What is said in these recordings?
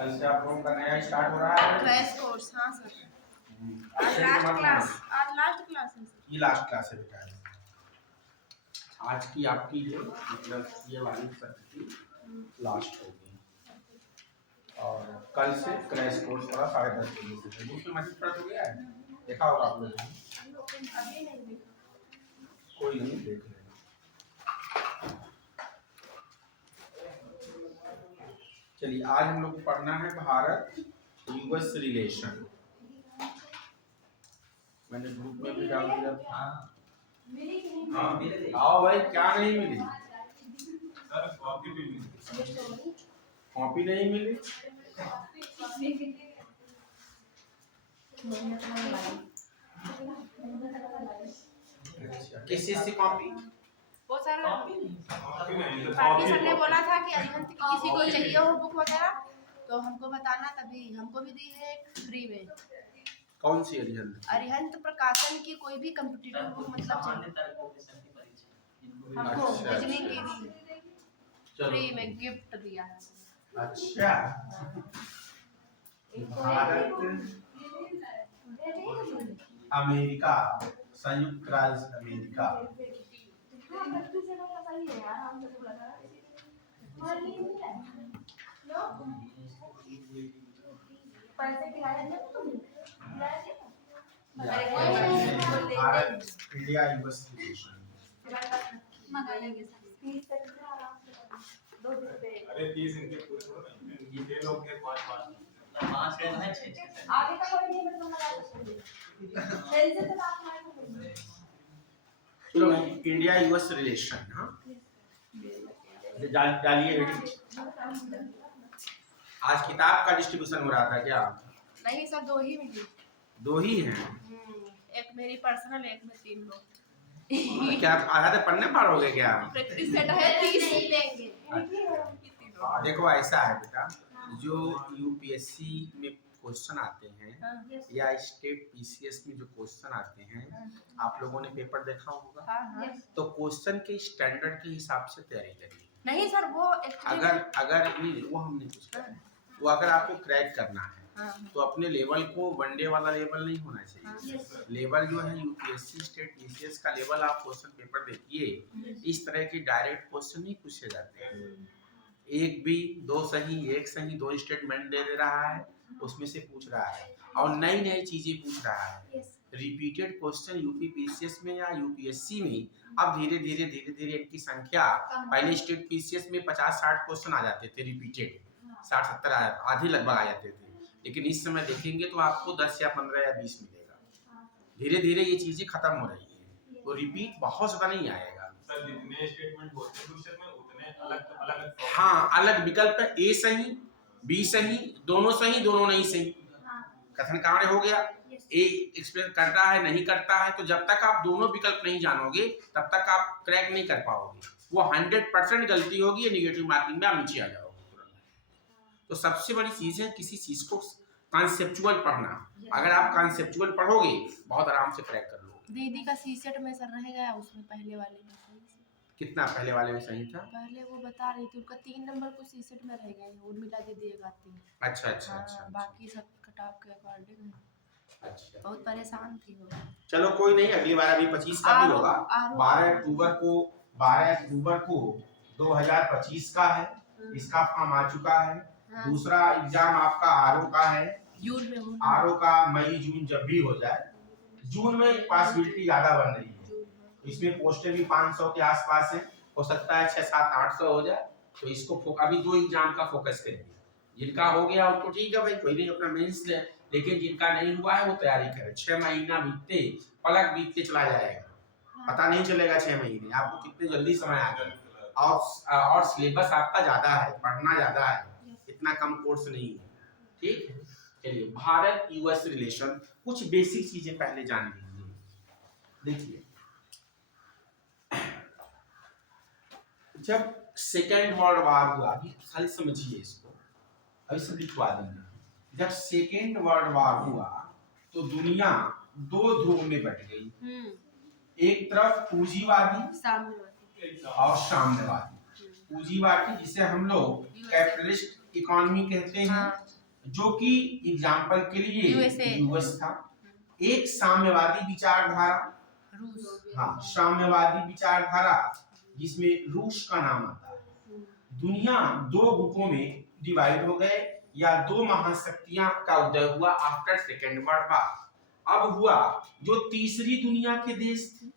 कल से आप लोगों का नया स्टार्ट हो रहा है क्रैश कोर्स। हाँ सर, आज लास्ट लास्ट क्लास है सर। ये लास्ट क्लास है बेटा। आज की आपकी जो मतलब ये वाली सत्र की लास्ट होगी और कल से क्रैश कोर्स होगा 10:30 बजे से। ग्रुप में मैसेज पड़ा हो गया है, देखा होगा आप लोगों ने। कोई नहीं, देख लेना। चलिए आज हम लोग को पढ़ना है भारत यूएस रिलेशन। मैंने ग्रुप में भी डाल दिया था। हाँ आओ भाई, क्या नहीं मिली सर? कॉपी भी मिली। कॉपी नहीं मिली। अच्छा, किस चीज से कॉपी? वो सर कॉपी नहीं तो पार्टी सर ने बोला था कि अरिहंत की किसी को चाहिए हो बुक वगैरह तो हमको बताना, तभी हमको भी दी है फ्री में। कौन सी अरिहंत? अरिहंत प्रकाशन की कोई भी कंप्यूटर बुक मतलब चाहिए हमको। अच्छा, रीजनिंग की दी है चलो फ्री में, गिफ्ट दिया है। अच्छा। भारत अमेरिका, संयुक्त राज्य America. Bharat India US relation. अरे 30 इनके पूरे थोड़ा नहीं, ये लोग के 5 आगे का कोई नहीं चलो इंडिया यूएस रिलेशन। हाँ डालिए हेडिंग। आज किताब का डिस्ट्रीब्यूशन हो रहा था क्या? नहीं सर, दो ही मिली। दो ही हैं? एक मेरी पर्सनल, एक में 3 लोग। क्या आप आधा तो पढ़ने पारोगे क्या? प्रैक्टिस सेट है, 30 ही लेंगे। देखो ऐसा है बेटा, जो यूपीएससी में क्वेश्चन आते हैं या स्टेट पीसीएस में जो क्वेश्चन आते हैं, आप लोगों ने पेपर देखा होगा। तो क्वेश्चन के स्टैंडर्ड के हिसाब से तैयारी करिए। नहीं सर, वो अगर नहीं वो हमने पूछा, वो अगर आपको क्रैक करना है तो अपने लेवल को वनडे वाला लेवल नहीं होना चाहिए। लेवल जो है यूपीएससी स्टेट पीसीएस का लेवल, आप क्वेश्चन पेपर देखिए, इस तरह के डायरेक्ट क्वेश्चन नहीं पूछे जाते हैं। एक भी दो सही, एक सही, दो स्टेटमेंट दे रहा है, उसमें से पूछ रहा है और नई नई चीजें पूछ रहा है। रिपीटेड क्वेश्चन यूपी पीसीएस में या यूपीएससी में अब धीरे धीरे इनकी संख्या, पहले स्टेट पीसीएस में 50-60 क्वेश्चन आ जाते थे रिपीटेड, 60-70 आधे लगभग आ जाते थे, लेकिन इस समय देखेंगे तो आपको 10 या 15 या 20 मिलेगा। धीरे धीरे ये चीजें खत्म हो रही है, तो रिपीट बहुत ज्यादा नहीं आएगा। सर जितने स्टेटमेंट बोलते हैं क्वेश्चन में उतने अलग हाँ, अलग विकल्प है, ए सही, बी सही, दोनों सही, दोनों नहीं सही। कथन कार्य हो गया, ए एक्सप्लेन करता है नहीं करता है, तो जब तक आप दोनों विकल्प नहीं जानोगे तब तक आप क्रैक नहीं कर पाओगे। वो 100% गलती होगी, ये निगेटिव मार्किंग में आप नीचे आ जाओगे तुरंत। तो सबसे बड़ी चीज है किसी चीज को कॉन्सेप्चुअल पढ़ना। अगर आप कॉन्सेप्चुअल पढ़ोगे बहुत आराम से क्रैक कर लोगे। दीदी का सीसेट में सर रह गया, उसमें पहले वाले में सही से। कितना पहले वाले में सही था? पहले वो बता रही थी उनका 3 नंबर को सीसेट में रह गया है, उर्मिला दीदी एक आती है। अच्छा अच्छा अच्छा। बाकी सब कटाव के अकॉर्डिंग। अच्छा, बहुत परेशान थी वो। चलो कोई नहीं, अगली बार अभी 25 का भी होगा। 12 अक्टूबर को 2025 का है, इसका फॉर्म आ चुका है। दूसरा एग्जाम आपका आरओ का है, जून में। आरओ का मई जून जब भी हो जाए, जून में पॉसिबिलिटी ज्यादा बन रही है। इसमें पोस्टें भी 500 के आसपास है, हो सकता है 600-700-800 हो जाए। तो इसको अभी 2 एग्जाम का फोकस करेंगे। जिनका हो गया उनको ठीक है भाई, कोई नहीं अपना मेंस ले, लेकिन जिनका नहीं हुआ है वो तैयारी करे। 6 महीना बीतते पलक बीतते चला जाएगा, पता नहीं चलेगा 6 महीने आपको कितने जल्दी समय आ गया। और सिलेबस आपका ज्यादा है, पढ़ना ज्यादा है, इतना कम कोर्स नहीं है। ठीक है, चलिए भारत यूएस रिलेशन, कुछ बेसिक चीजें पहले जान लीजिए। देखिए, जब सेकेंड वर्ल्ड वार हुआ, खाली समझिए इसको, अभी सब लिखवा देंगे। जब सेकेंड वर्ल्ड वार हुआ तो दुनिया 2 ध्रुव में बट गई। एक तरफ पूंजीवादी और साम्यवादी। पूंजीवादी जिसे हम लोग कैपिटलिस्ट इकोनॉमी कहते हैं, हाँ। जो कि एग्जाम्पल के लिए USA। यूएस था। एक साम्यवादी विचारधारा, रूस। हाँ साम्यवादी विचारधारा जिसमें रूस का नाम आता है। दुनिया दो गुटों में डिवाइड हो गए या दो महाशक्तियां का उदय हुआ आफ्टर सेकेंड वर्ल्ड वॉर। अब हुआ जो तीसरी दुनिया के देश थे।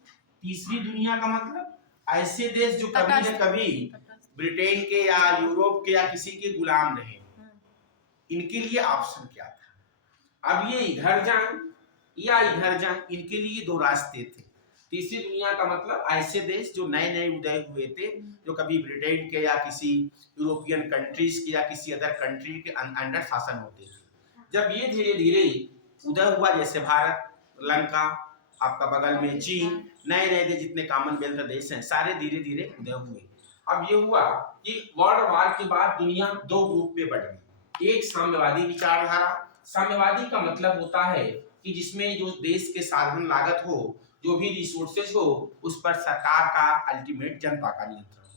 तीसरी दुनिया का मतलब ऐसे देश जो कभी न कभी ब्रिटेन के या यूरोप के या किसी के गुलाम रहे, इनके लिए ऑप्शन क्या था? अब ये इधर जाएं या इधर जाएं, इनके लिए दो रास्ते थे। तीसरी दुनिया का मतलब ऐसे देश जो नए नए उदय हुए थे, जो कभी ब्रिटेन के या किसी यूरोपियन कंट्रीज के या किसी अदर कंट्री के अंडर शासन होते थे। जब ये धीरे धीरे उदय हुआ, जैसे भारत, लंका, आपका बगल में चीन, नए नए देश जितने कॉमनवेल्थ देश हैं, सारे धीरे धीरे उदय हुए। अब ये हुआ कि वर्ल्ड वॉर के बाद दुनिया दो ग्रुप में बढ़ गई। एक साम्यवादी विचारधारा। साम्यवादी का मतलब होता है कि जिसमें जो देश के साधन लागत हो, जो भी रिसोर्सेज हो, उस पर सरकार का अल्टीमेट जनता का नियंत्रण हो।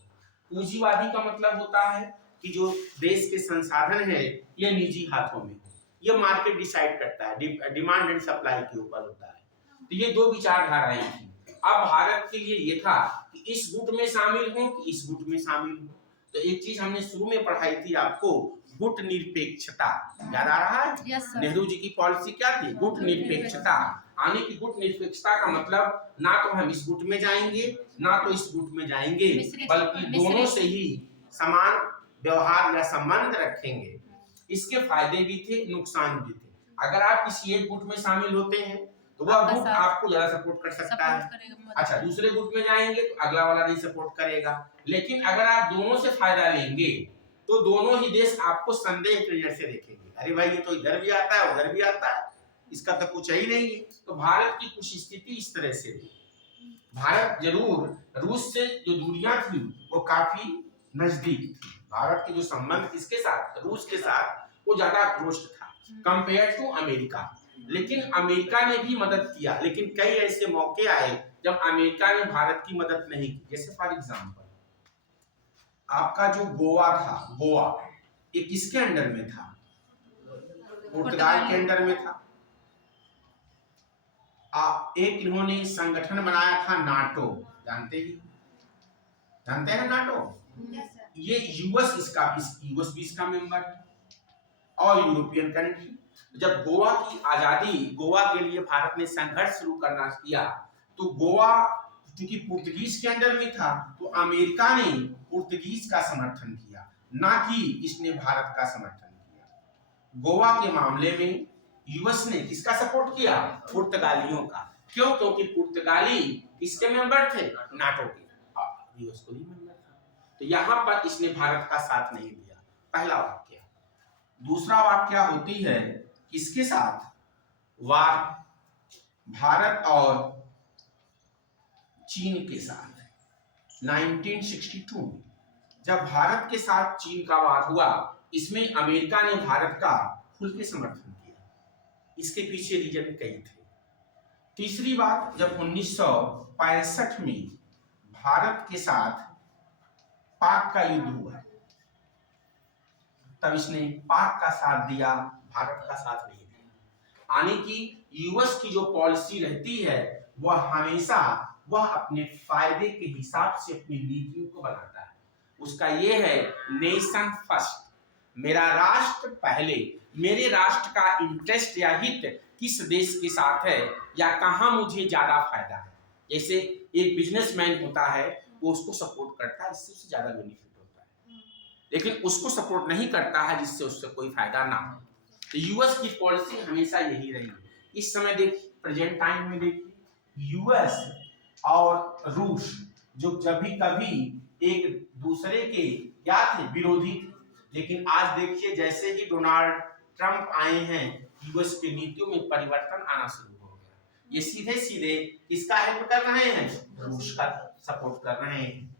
पूंजीवादी का मतलब होता है कि जो देश के संसाधन है ये निजी हाथों में हो, ये मार्केट डिसाइड करता है, डिमांड एंड सप्लाई के ऊपर होता है। तो ये दो विचारधाराएं थी। अब भारत के लिए ये था कि इस गुट में शामिल हो कि इस गुट में शामिल हो। तो एक चीज हमने शुरू में पढ़ाई थी आपको, गुट निरपेक्षता, याद आ रहा है? Yes sir. नेहरू जी की पॉलिसी क्या थी? गुट निरपेक्षता। आने की गुट निरपेक्षता का मतलब ना तो हम इस गुट में जाएंगे ना तो इस गुट में जाएंगे, बल्कि दोनों से ही समान व्यवहार या संबंध रखेंगे। इसके फायदे भी थे, नुकसान भी थे। अगर आप किसी एक गुट में शामिल होते हैं तो वह गुट आपको ज्यादा सपोर्ट कर सकता है। अच्छा, दूसरे गुट में जाएंगे तो अगला वाला नहीं सपोर्ट करेगा। लेकिन अगर आप दोनों से फायदा लेंगे तो दोनों ही देश आपको संदेह की नजर से देखेंगे, अरे भाई ये तो इधर भी आता है उधर भी आता है, इसका तो कुछ ही नहीं है। तो भारत की कुछ स्थिति इस तरह से थी। भारत जरूर रूस से जो दूरियां थी वो काफी नजदीक थी। भारत के जो संबंध किसके साथ, रूस के साथ, वो ज्यादा क्लोज था कंपेयर टू अमेरिका। लेकिन अमेरिका ने भी मदद किया, लेकिन कई ऐसे मौके आए जब अमेरिका ने भारत की मदद नहीं की। जैसे फॉर एग्जांपल आपका जो गोवा था, गोवा ये किसके अंडर में था? पुर्तगाल के अंडर में था। एक इन्होंने संगठन बनाया था नाटो, जानते हैं नाटो? ये यूएस भी इसका मेंबर है और यूरोपियन कंट्री। जब गोवा की आजादी, गोवा के लिए भारत ने संघर्ष शुरू करना किया, तो गोवा क्योंकि पुर्तगीज के अंडर में था तो अमेरिका ने पुर्तगीज का समर्थन किया, ना कि इसने भारत का समर्थन किया। गोवा के मामले में यूएस ने किसका सपोर्ट किया? पुर्तगालियों का। क्यों? क्योंकि पुर्तगाली किसके मेंबर थे? नाटो के। यूएस को नहीं मेंबर था, तो यहाँ पर इसने भारत का साथ नहीं दिया। पहला वाक्य। दूसरा वाक्य होती है किसके साथ? वार भारत और चीन के साथ 1962 में जब भारत के साथ चीन का वार हुआ, इसमें अमेरिका ने भारत का खुल के समर्थन किया। इसके पीछे रीजन कई थे। तीसरी बात, जब 1965 में भारत के साथ पाक का युद्ध हुआ, तब इसने पाक का साथ दिया, भारत का साथ नहीं दिया। यानी कि यूएस की जो पॉलिसी रहती है वह हमेशा वह अपने फायदे के हिसाब से अपनी नीतियों को बनाता है। उसका ये है नेशन फर्स्ट, मेरा राष्ट्र पहले, मेरे राष्ट्र का इंटरेस्ट या हित किस देश के साथ है या कहां मुझे ज्यादा फायदा है। जैसे एक बिजनेसमैन होता है, वो उसको सपोर्ट करता है जिससे उससे ज्यादा बेनिफिट होता है, लेकिन उसको सपोर्ट नहीं करता है जिससे उससे कोई फायदा ना हो। तो यूएस की पॉलिसी हमेशा यही रही। इस समय देखिए, प्रेजेंट टाइम में देखिए, यूएस और रूस जो जब भी कभी एक दूसरे के क्या थे? विरोधी थे। लेकिन आज देखिए, जैसे ही डोनाल्ड ट्रंप आए हैं, यूएस की नीतियों में परिवर्तन आना शुरू हो गया। ये सीधे सीधे किसका हेल्प कर रहे हैं? रूस का सपोर्ट कर रहे हैं।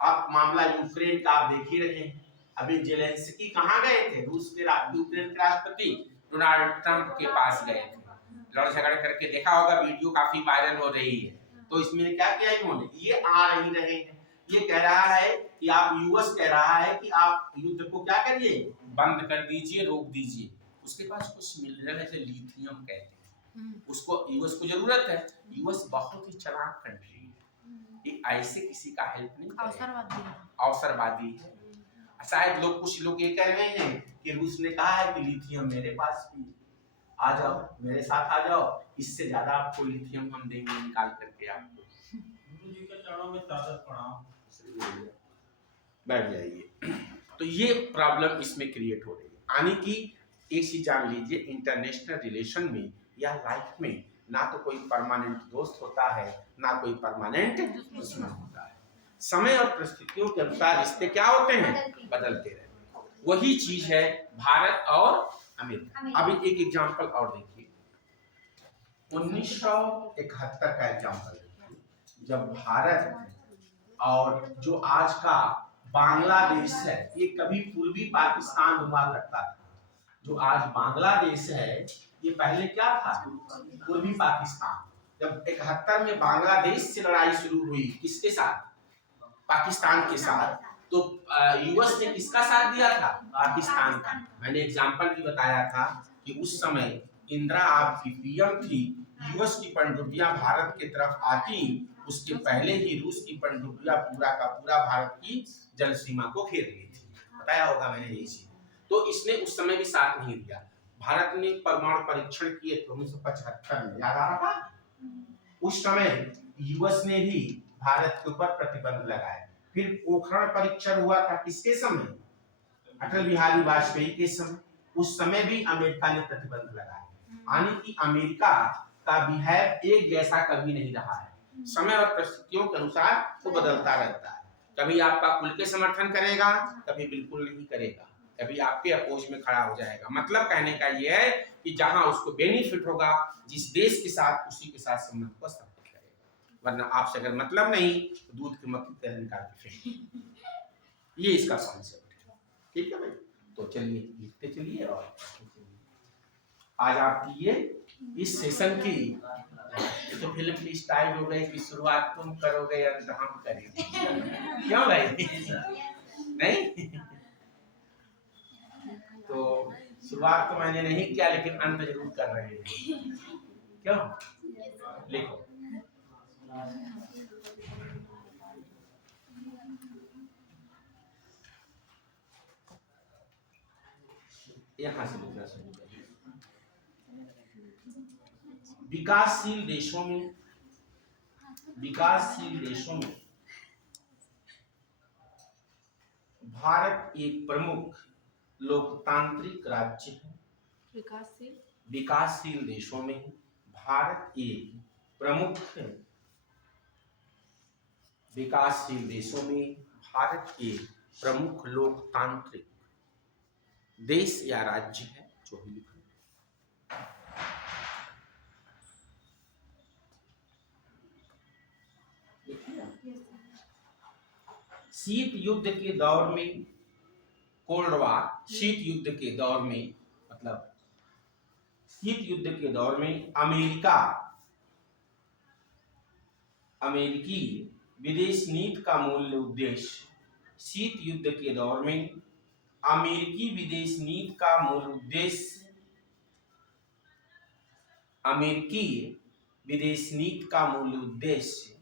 अब मामला यूक्रेन का आप देख ही रहे हैं। अभी जेलेंस्की कहाँ गए थे? रूस के यूक्रेन के राष्ट्रपति डोनाल्ड ट्रंप के पास गए थे, लड़ झगड़ करके। देखा होगा, वीडियो काफी वायरल हो रही है। तो इसमें क्या किया इन्होंने? ये आ ही रहे हैं, ये कह रहा है कि आप यूएस कह रहा है कि आप युद्ध को क्या करिए, बंद कर दीजिए, रोक दीजिए। उसके पास कुछ मिनरल है जो लिथियम कहते हैं, उसको यूएस को जरूरत है। यूएस बहुत ही चालाक कंट्री है, ये ऐसे किसी का हेल्प नहीं करेगा, अवसरवादी है। शायद लोग, कुछ लोग ये कह रहे हैं कि रूस ने कहा है कि लिथियम मेरे पास भी, आ जाओ मेरे साथ आ जाओ, इससे ज्यादा आपको लिथियम हम देंगे निकाल करके आपको। गुरु जी के चरणों में सादर प्रणाम। बैठ जाइए। तो ये प्रॉब्लम इसमें क्रिएट हो रही है। यानी कि एक चीज जान लीजिए, इंटरनेशनल रिलेशन में या लाइफ में ना तो कोई परमानेंट दोस्त होता है, ना कोई परमानेंट दुश्मन होता है। समय और परिस्थितियों के अनुसार रिश्ते क्या होते हैं, बदलते रहते हैं। वही चीज है भारत और अमेरिका। अभी एक एग्जांपल और देखिए, 1971 का एग्जांपल देखिए, जब भारत और जो आज का बांग्लादेश है, ये कभी पूर्वी पाकिस्तान हुआ करता था। जो आज बांग्लादेश है ये पहले क्या था, पूर्वी पाकिस्तान। जब 71 में बांग्लादेश से लड़ाई शुरू हुई, किसके साथ, पाकिस्तान के साथ, तो यूएस ने किसका साथ दिया था, पाकिस्तान का। मैंने एग्जांपल भी बताया था कि उस समय इंदिरा आपकी पीएम थी, यूएस की पनडुब्बियां भारत की तरफ आती, उसके पहले ही रूस की पनडुब्बियां पूरा का पूरा भारत की जल सीमा को घेर ली थी। बताया होगा मैंने ये चीज। तो इसने उस समय भी साथ नहीं दिया। भारत ने परमाणु परीक्षण किए थे 1975 में, याद आ रहा था। उस समय यूएस ने भी भारत के ऊपर प्रतिबंध लगाए। फिर पोखरण परीक्षण हुआ था, किसके समय, अटल बिहारी वाजपेयी के समय। उस समय भी अमेरिका ने प्रतिबंध लगाए। यानी कि अमेरिका का बिहेव एक जैसा कभी नहीं रहा है, समय और परिस्थितियों के अनुसार वो बदलता रहता है। कभी आपका खुल के समर्थन करेगा, कभी बिल्कुल नहीं करेगा, कभी आपके अपोज में खड़ा हो जाएगा। मतलब कहने का ये है कि जहां उसको बेनिफिट होगा, जिस देश के साथ, उसी के साथ संबंध को स्थापित करेगा। वरना आपसे अगर मतलब नहीं तो दूध की मक्खी तरह निकाल के फेंक। ये इसका कॉन्सेप्ट है। ठीक है भाई, तो चलिए लिखते चलिए। और आज आपकी ये इस सेशन की तो फिल्म की स्टाइल हो गई कि शुरुआत तुम करोगे अंत हम करेंगे। क्यों भाई? नहीं तो शुरुआत तो मैंने नहीं किया, लेकिन अंत जरूर कर रहे हैं। क्यों? लिखो। यहाँ से लिखना शुरू करिए। विकासशील देशों में भारत एक प्रमुख लोकतांत्रिक राज्य है। विकासशील देशों में भारत एक प्रमुख, विकासशील देशों में भारत एक प्रमुख लोकतांत्रिक देश या राज्य है। जो भी लिखो। शीत युद्ध के दौर में, कोल्ड वार, शीत युद्ध के दौर में, मतलब शीत युद्ध के दौर में अमेरिकी विदेश नीति का मूल उद्देश्य, शीत युद्ध के दौर में अमेरिकी विदेश नीति का मूल उद्देश्य, अमेरिकी विदेश नीति का मूल उद्देश्य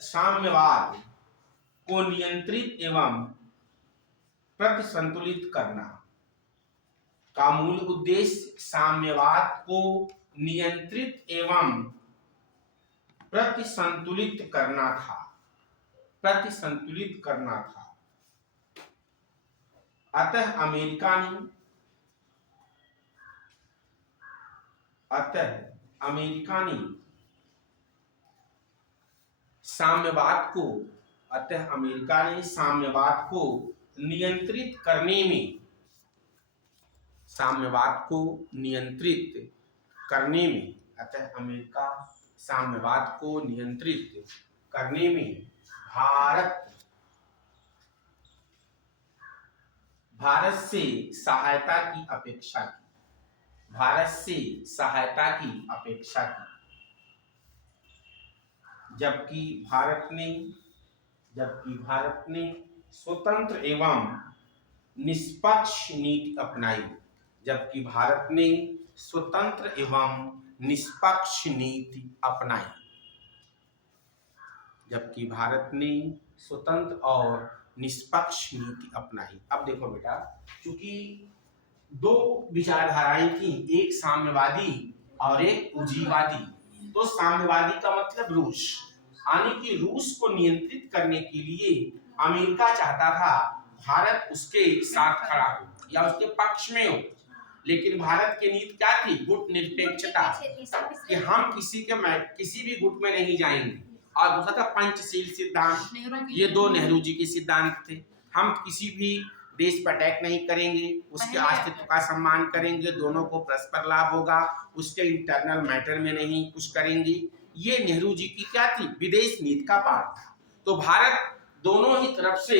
साम्यवाद को नियंत्रित एवं प्रतिसंतुलित करना का मूल उद्देश्य साम्यवाद को नियंत्रित एवं प्रतिसंतुलित करना था। अतः अमेरिका ने साम्यवाद को नियंत्रित करने में, अतः अमेरिका साम्यवाद को नियंत्रित करने में भारत से सहायता की अपेक्षा की। जबकि भारत ने स्वतंत्र एवं निष्पक्ष नीति अपनाई। जबकि भारत ने स्वतंत्र एवं निष्पक्ष नीति अपनाई। जबकि भारत ने स्वतंत्र और निष्पक्ष नीति अपनाई। अब देखो बेटा, क्योंकि दो विचारधाराएं थी, एक साम्यवादी और एक पूंजीवादी। तो साम्यवादी का मतलब रूस, यानी कि रूस को नियंत्रित करने के लिए अमेरिका चाहता था भारत उसके साथ खड़ा हो या उसके पक्ष में हो, लेकिन भारत की नीति क्या थी? गुट निरपेक्षता, कि हम किसी भी गुट में नहीं जाएंगे। और दूसरा था पंचशील सिद्धांत, ये दो नेहरू जी के सिद्धांत थे। हम किसी भी देश पर अटैक नहीं करेंगे, उसके अस्तित्व का सम्मान करेंगे, दोनों को परस्पर लाभ होगा, उसके इंटरनल मैटर में नहीं कुछ करेंगे। ये नेहरू जी की क्या थी? विदेश नीति का पार्ट था। तो भारत दोनों ही तरफ से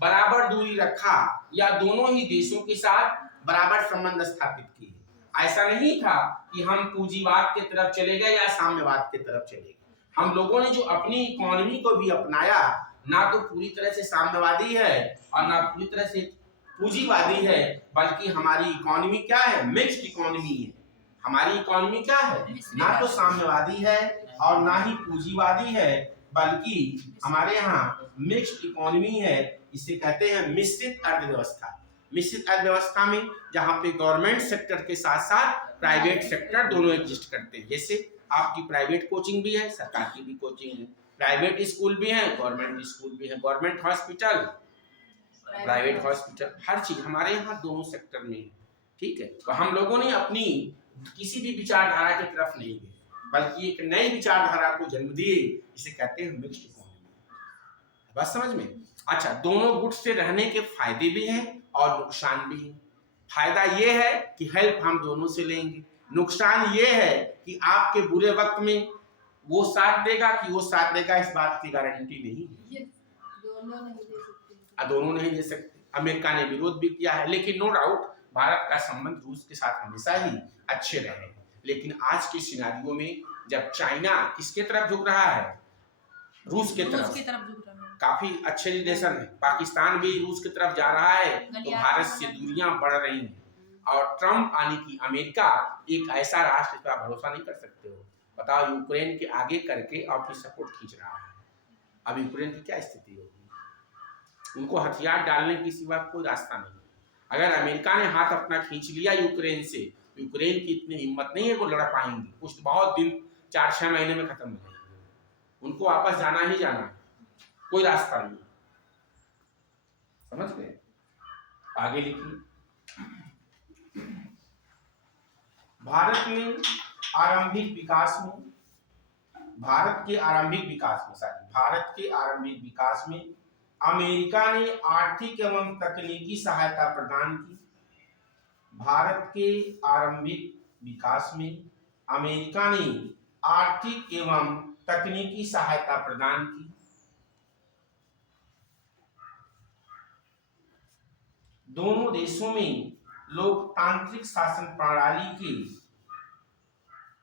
बराबर दूरी रखा या दोनों ही देशों के साथ बराबर संबंध स्थापित किए। ऐसा नहीं था कि हम पूंजीवाद की तरफ चले गए या साम्यवाद की तरफ चले गए। हम लोगों ने जो अपनी इकोनॉमी को भी अपनाया, ना तो पूरी तरह से साम्यवादी है और ना पूरी तरह से पूंजीवादी है, बल्कि हमारी इकोनॉमी क्या है? मिक्स्ड इकोनॉमी है। हमारी इकोनॉमी क्या है? ना तो साम्यवादी है और ना ही पूंजीवादी है, बल्कि हमारे यहाँ मिक्स्ड इकोनॉमी है। इसे कहते हैं मिश्रित अर्थव्यवस्था। मिश्रित अर्थव्यवस्था में जहाँ पे गवर्नमेंट सेक्टर के साथ साथ प्राइवेट सेक्टर दोनों एग्जिस्ट करते हैं। जैसे आपकी प्राइवेट कोचिंग भी है, सरकार की भी कोचिंग है, प्राइवेट स्कूल भी है, गवर्नमेंट स्कूल भी है, गवर्नमेंट हॉस्पिटल, प्राइवेट हॉस्पिटल, हर चीज हमारे यहाँ दोनों सेक्टर में है। ठीक है, तो हम लोगों ने अपनी किसी भी विचारधारा की तरफ नहीं गए, बल्कि एक नई विचारधारा को जन्म दिए, इसे कहते हैं मिक्स्ड इकोनॉमी। बात समझ में? अच्छा, दोनों गुट से रहने के फायदे भी हैं और नुकसान भी है। फायदा ये है कि हेल्प हम दोनों से लेंगे, नुकसान ये है कि आपके बुरे वक्त में वो साथ देगा कि वो साथ देगा, इस बात की गारंटी नहीं है। दोनों नहीं दे सकते। अमेरिका ने विरोध भी किया है, लेकिन नो डाउट भारत का संबंध रूस के साथ हमेशा ही अच्छे रहे। लेकिन आज के सिनारियो में जब चाइना किसके तरफ झुक रहा है? रूस के तरफ झुक रहा है। काफी अच्छे रिलेशन है, पाकिस्तान भी रूस की तरफ जा रहा है, तो भारत से दूरियां बढ़ रही हैं। और ट्रम्प यानी कि अमेरिका एक ऐसा राष्ट्र पर भरोसा नहीं कर सकते हो। बताओ, यूक्रेन के आगे करके और फिर सपोर्ट खींच रहा है। अब यूक्रेन की क्या स्थिति होगी? उनको हथियार डालने की सिवा कोई रास्ता नहीं। अगर अमेरिका ने हाथ अपना खींच लिया यूक्रेन से, यूक्रेन की इतनी हिम्मत नहीं है वो लड़ पाएंगे। कुछ बहुत दिन 4-6 महीने में खत्म हो जाएंगे। उनको वापस जाना ही जाना है, कोई रास्ता नहीं। समझ गए? आगे लिखिए। भारत के आरंभिक विकास में अमेरिका ने आर्थिक एवं तकनीकी सहायता प्रदान की। भारत के आरंभिक विकास में अमेरिका ने आर्थिक एवं तकनीकी सहायता प्रदान की। दोनों देशों में लोकतांत्रिक शासन प्रणाली के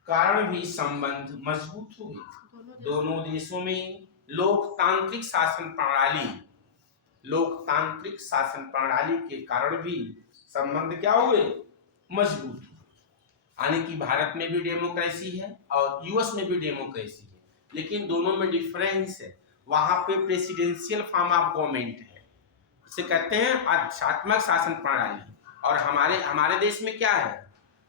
कारण भी संबंध मजबूत हुए। दोनों देशों में लोकतांत्रिक शासन प्रणाली के कारण भी संबंध क्या हुए? मजबूत हुए। यानी कि भारत में भी डेमोक्रेसी है और यूएस में भी डेमोक्रेसी है, लेकिन दोनों में डिफरेंस है। वहां पे प्रेसिडेंशियल फॉर्म ऑफ गवर्नमेंट है, इसे कहते हैं आदेशात्मक शासन प्रणाली। और हमारे देश में क्या है?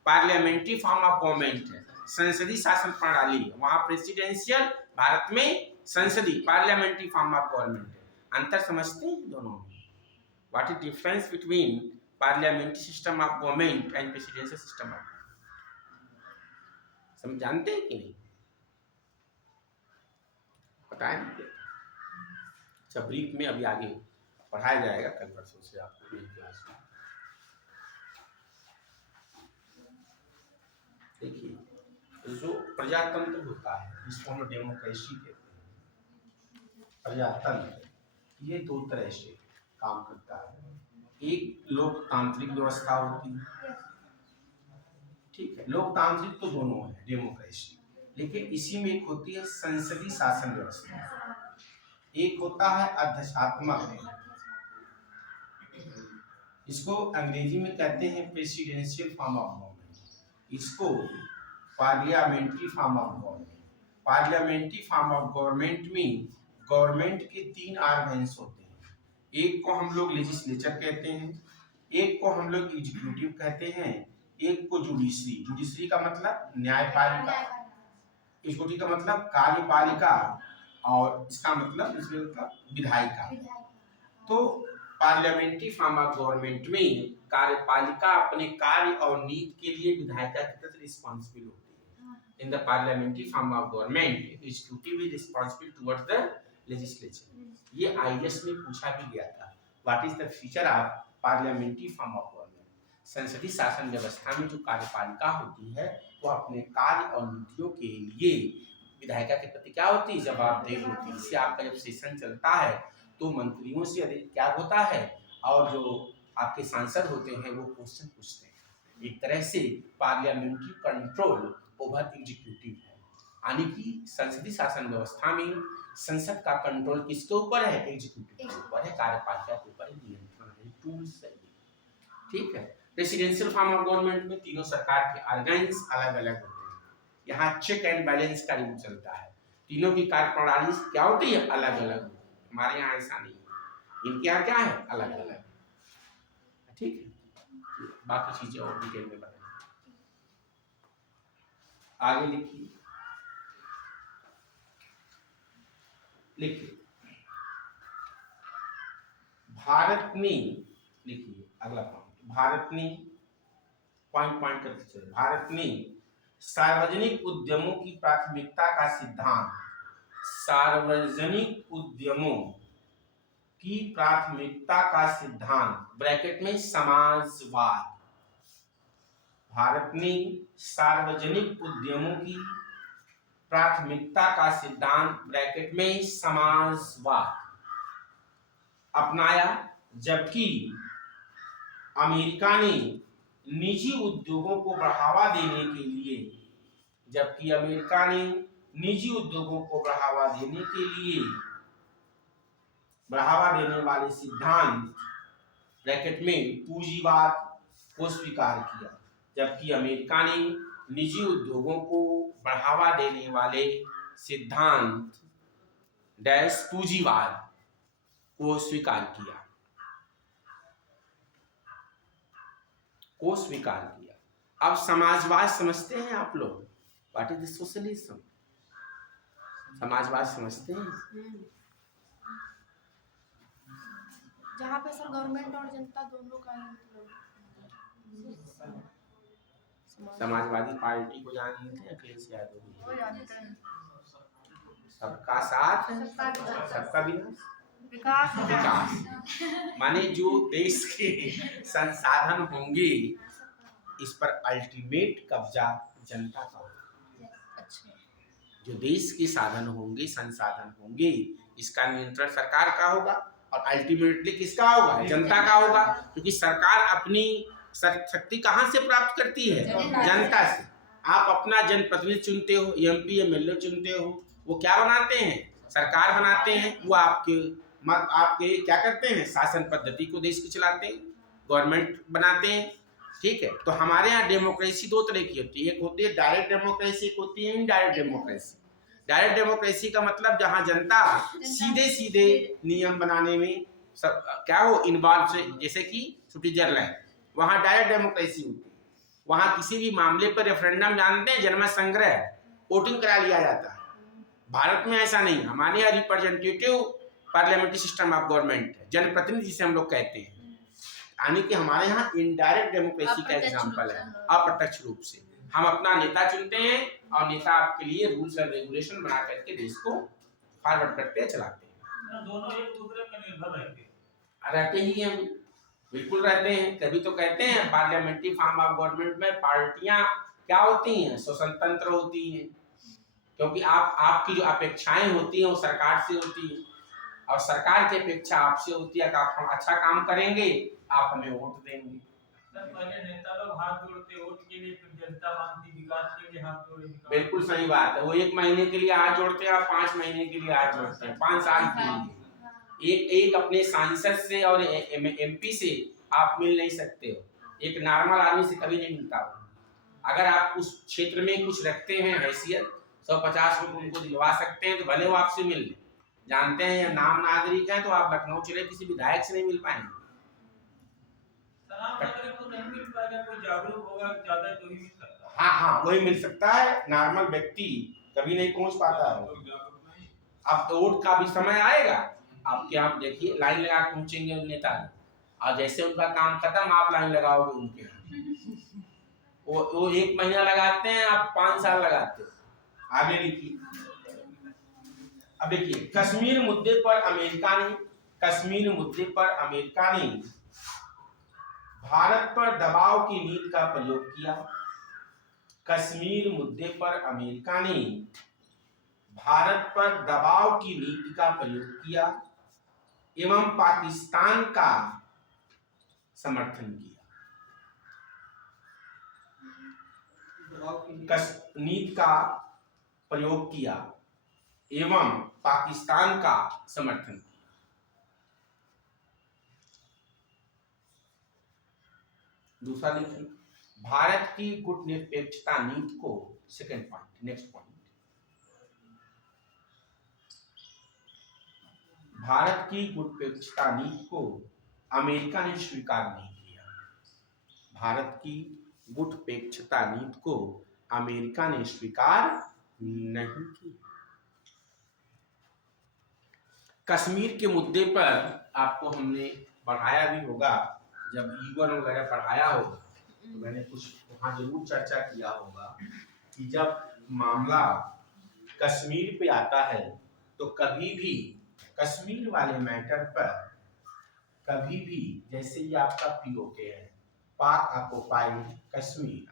पार्लियामेंट्री फॉर्म ऑफ गवर्नमेंट है, संसदीय शासन प्रणाली है। वहां प्रेसिडेंशियल, भारत में संसदीय पार्लियामेंट्री फॉर्म ऑफ गवर्नमेंट है। अंतर समझते हैं दोनों में? What is difference between parliamentary system of government and presidential system of, समझ जानते हैं कि नहीं? बताएं। अच्छा, ब्रीफ में अभी आगे पढ़ाया जाएगा कल परसों से आपको मेरी क्लास में। देखिए, जो प्रजातंत्र होता है, जिसको हम डेमोक्रेसी कहते हैं, प्रजातंत्र, ये दो तरह से काम करता है। एक लोकतांत्रिक व्यवस्था होती है, ठीक है, लोकतांत्रिक तो दोनों है, डेमोक्रेसी। लेकिन इसी में एक होती है संसदीय शासन व्यवस्था, एक होता है अध्यक्षात्मक, इसको अंग्रेजी में कहते हैं प्रेसिडेंशियल फॉर्म ऑफ गवर्नमेंट, इसको parliamentary form of government. Parliamentary form of government में गवर्नमेंट के 3 आर्गन्स होते हैं, एक को हम लोग लेजिस्लेचर कहते हैं, एक को हम लोग एग्जीक्यूटिव कहते हैं, एक को जुडिशरी। जुडिशरी का मतलब न्यायपालिका, एग्जीक्यूटिव का मतलब कार्यपालिका, और इसका मतलब विधायिका। तो पार्लियामेंट्री फॉर्म ऑफ गवर्नमेंट में कार्यपालिका अपने कार्य और नीति के लिए विधायिका की तरफ रिस्पॉन्सिबल होती है। In the parliamentary form of government executive is responsible towards the legislature. ये आईएएस में पूछा भी गया था, what is the feature of parliamentary form of government. संसदीय शासन व्यवस्था में जो कार्यपालिका होती है वो अपने कार्य और नीतियों के लिए विधायिका के प्रति क्या होती है, जवाबदेह होती है। इससे आपका जब सेशन चलता है तो मंत्रियों से क्या होता है, और जो आपके सांसद होते हैं वो क्वेश्चन पूछते हैं। एक तरह से पार्लियामेंट्री कंट्रोल ओवर एग्जीक्यूटिव है, यानी कि संसदीय शासन व्यवस्था में संसद का कंट्रोल किसके ऊपर है, एग्जीक्यूटिव के ऊपर है, कार्यपालिका के ऊपर नियंत्रण है, टूल्स है। ठीक है। प्रेसिडेंशियल फॉर्म ऑफ गवर्नमेंट में तीनों सरकार के ऑर्गन्स अलग अलग होते हैं, यहाँ चेक एंड बैलेंस का रूल चलता है, तीनों की कार्यप्रणाली क्या होती है, अलग अलग। हमारे यहाँ ऐसा नहीं है, इनके यहाँ क्या है, अलग अलग। ठीक है, बाकी चीजें और डिटेल में बताएंगे। आगे लिखिए, लिखिए भारत ने, लिखिए अगला पॉइंट, भारत ने पॉइंट करते चले, भारत ने सार्वजनिक उद्यमों की प्राथमिकता का सिद्धांत, सार्वजनिक उद्यमों की प्राथमिकता का सिद्धांत ब्रैकेट में समाजवाद, भारत ने सार्वजनिक उद्यमों की प्राथमिकता का सिद्धांत ब्रैकेट में समाजवाद अपनाया, जबकि अमेरिका ने निजी उद्योगों को बढ़ावा देने के लिए, जबकि अमेरिका ने निजी उद्योगों को बढ़ावा देने के लिए बढ़ावा देने वाले सिद्धांत ब्रैकेट में पूंजीवाद को स्वीकार किया, जबकि अमेरिका ने निजी उद्योगों को बढ़ावा देने वाले सिद्धांत डैश पूंजीवाद को स्वीकार किया, अब समाजवाद समझते हैं आप लोग, व्हाट इज द सोशलिज्म, समाजवाद समझते हैं? जहाँ पे सर गवर्नमेंट और जनता दोनों का समाजवादी पार्टी को जानते हैं, अखिलेश यादव वो जानते हैं, सबका साथ सबका विकास, माने जो देश के संसाधन होंगे इस पर अल्टीमेट कब्जा जनता का होगा। जो देश के साधन होंगे, संसाधन होंगे, इसका नियंत्रण सरकार का होगा और अल्टीमेटली किसका होगा, जनता का होगा, क्योंकि सरकार अपनी शक्ति कहाँ से प्राप्त करती है, जनता से। आप अपना जनप्रतिनिधि चुनते हो, एमपी एमएलए चुनते हो, वो क्या बनाते हैं, सरकार बनाते हैं, वो आपके क्या करते हैं, शासन पद्धति को देश की चलाते हैं, गवर्नमेंट बनाते हैं। ठीक है, तो हमारे यहाँ डेमोक्रेसी दो तरह की होती है, एक होती है डायरेक्ट डेमोक्रेसी, एक होती है इनडायरेक्ट डेमोक्रेसी। डायरेक्ट डेमोक्रेसी का मतलब जहाँ जनता सीधे सीधे नियम बनाने में सब क्या हो इन्वॉल्व से, जैसे कि स्विट्जरलैंड, वहाँ डायरेक्ट डेमोक्रेसी होती है, वहाँ किसी भी मामले पर रेफरेंडम जानते हैं, जनमत संग्रह, वोटिंग करा लिया जाता है। भारत में ऐसा नहीं, हमारे यहाँ representative parliamentary system of government है, जनप्रतिनिधि जिसे हम लोग कहते हैं, यानी कि हमारे यहाँ इनडायरेक्ट डेमोक्रेसी का एग्जाम्पल है, अप्रत्यक्ष रूप से हम अपना नेता चुनते हैं और नेता आपके लिए रूल्स एंड रेगुलेशन बना करके देश को फॉरवर्ड करते चलाते हैं। दोनों एक दूसरे पर निर्भर रहते ही हम बिल्कुल रहते हैं, तभी तो कहते हैं पार्लियामेंट्री फॉर्म ऑफ गवर्नमेंट में पार्टियां क्या होती हैं, स्वतंत्र होती हैं, क्योंकि आपकी जो अपेक्षाएं होती हैं वो सरकार से होती है और सरकार की अपेक्षा आपसे होती है कि आप हम अच्छा काम करेंगे, आप हमें वोट देंगे। सर पहले नेता लोग हाथ जोड़ते वोट के लिए, फिर जनता मांगती विकास के लिए हाथ जोड़े विकास। बिल्कुल सही बात है। वो 1 महीने के लिए हाथ जोड़ते हैं और 5 महीने के लिए हाथ जोड़ते हैं, 5 साल के लिए। एक अपने सांसद से और एमपी से आप मिल नहीं सकते हो, एक नॉर्मल आदमी से कभी नहीं मिलता हो। अगर आप उस क्षेत्र में कुछ रखते हैं हैसियत, 150 रुपये उनको दिलवा सकते हैं तो भले वो आपसे मिल लें। जानते हैं या नाम नागरिक हैं तो आप लखनऊ चले किसी विधायक से नहीं मिल पाएंगे। आम नागरिक को नहीं मिल पाएगा, कोई जागरूक होगा ज्यादा तो ही मिल सकता है। हाँ, वही मिल सकता है, नॉर्मल व्यक्ति कभी नहीं पहुंच पाता है। अब तो वोट का भी समय आएगा, आपके यहाँ देखिए लाइन लगा के पहुंचेंगे नेता, और जैसे उनका काम खत्म आप लाइन लगाओगे उनके यहाँ। वो 1 महीना लगाते हैं, आप 5 साल लगाते हो। आगे लिखिए। अब देखिए, कश्मीर मुद्दे पर अमेरिका ने भारत पर दबाव की नीति का प्रयोग किया। कश्मीर मुद्दे पर अमेरिका ने भारत पर दबाव की नीति का प्रयोग किया एवं पाकिस्तान का समर्थन किया। नीति का प्रयोग किया एवं पाकिस्तान का समर्थन किया। दूसरा देखिए, भारत की गुटनिरपेक्षता नीति को, second point, next point, Bharat की गुटनिरपेक्षता नीति को अमेरिका ने स्वीकार नहीं किया। भारत की गुटनिरपेक्षता नीति को अमेरिका ने स्वीकार नहीं किया। कश्मीर के मुद्दे पर आपको हमने पढ़ाया भी होगा, जब ईवन वगैरह पढ़ाया होगा तो मैंने कुछ वहाँ जरूर चर्चा किया होगा कि जब मामला कश्मीर पे आता है तो कभी भी कश्मीर वाले मैटर पर कभी भी, जैसे ये आपका पीओके है, पाक ऑक्युपाइड कश्मीर,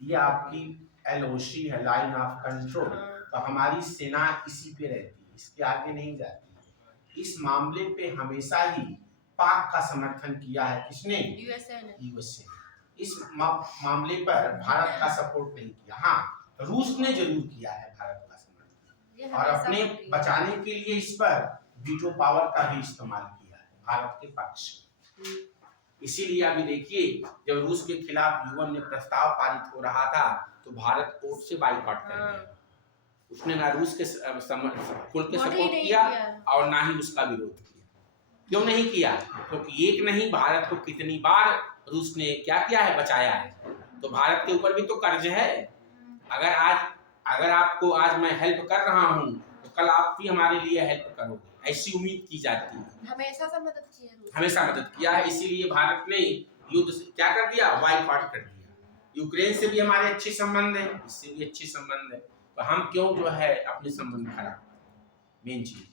ये आपकी एलओसी है, लाइन ऑफ कंट्रोल, तो हमारी सेना इसी पे रहती है, इसके आगे नहीं जाती। इस मामले पे हमेशा ही पाक का समर्थन किया है, किसने? यूएसए। इस मामले पर भारत का सपोर्ट नहीं किया। हाँ, रूस ने जरूर किया है भारत का समर्थन, और अपने बचाने के लिए इस पर वीटो पावर का भी इस्तेमाल किया है भारत के पक्ष में। इसीलिए अभी देखिए, जब रूस के खिलाफ यूएन में प्रस्ताव पारित हो रहा था तो भारत कोर्ट से बाइकआउट कर गया। उसने ना रूस के खुल के सपोर्ट किया और ना ही उसका विरोध किया। क्यों नहीं किया? क्योंकि एक नहीं, भारत को कितनी बार रूस ने क्या किया है, बचाया है। तो भारत के ऊपर भी तो कर्ज है। अगर आपको आज मैं हेल्प कर रहा हूँ तो कल आप भी हमारे लिए हेल्प करोगे, ऐसी उम्मीद की जाती है। हमेशा मदद किया है। इसीलिए भारत ने युद्ध से क्या कर दिया, बाइकआउट कर दिया। यूक्रेन से भी हमारे अच्छे संबंध है, इससे भी अच्छे संबंध है, तो हम क्यों जो है अपने संबंध खराब, मेन चीज।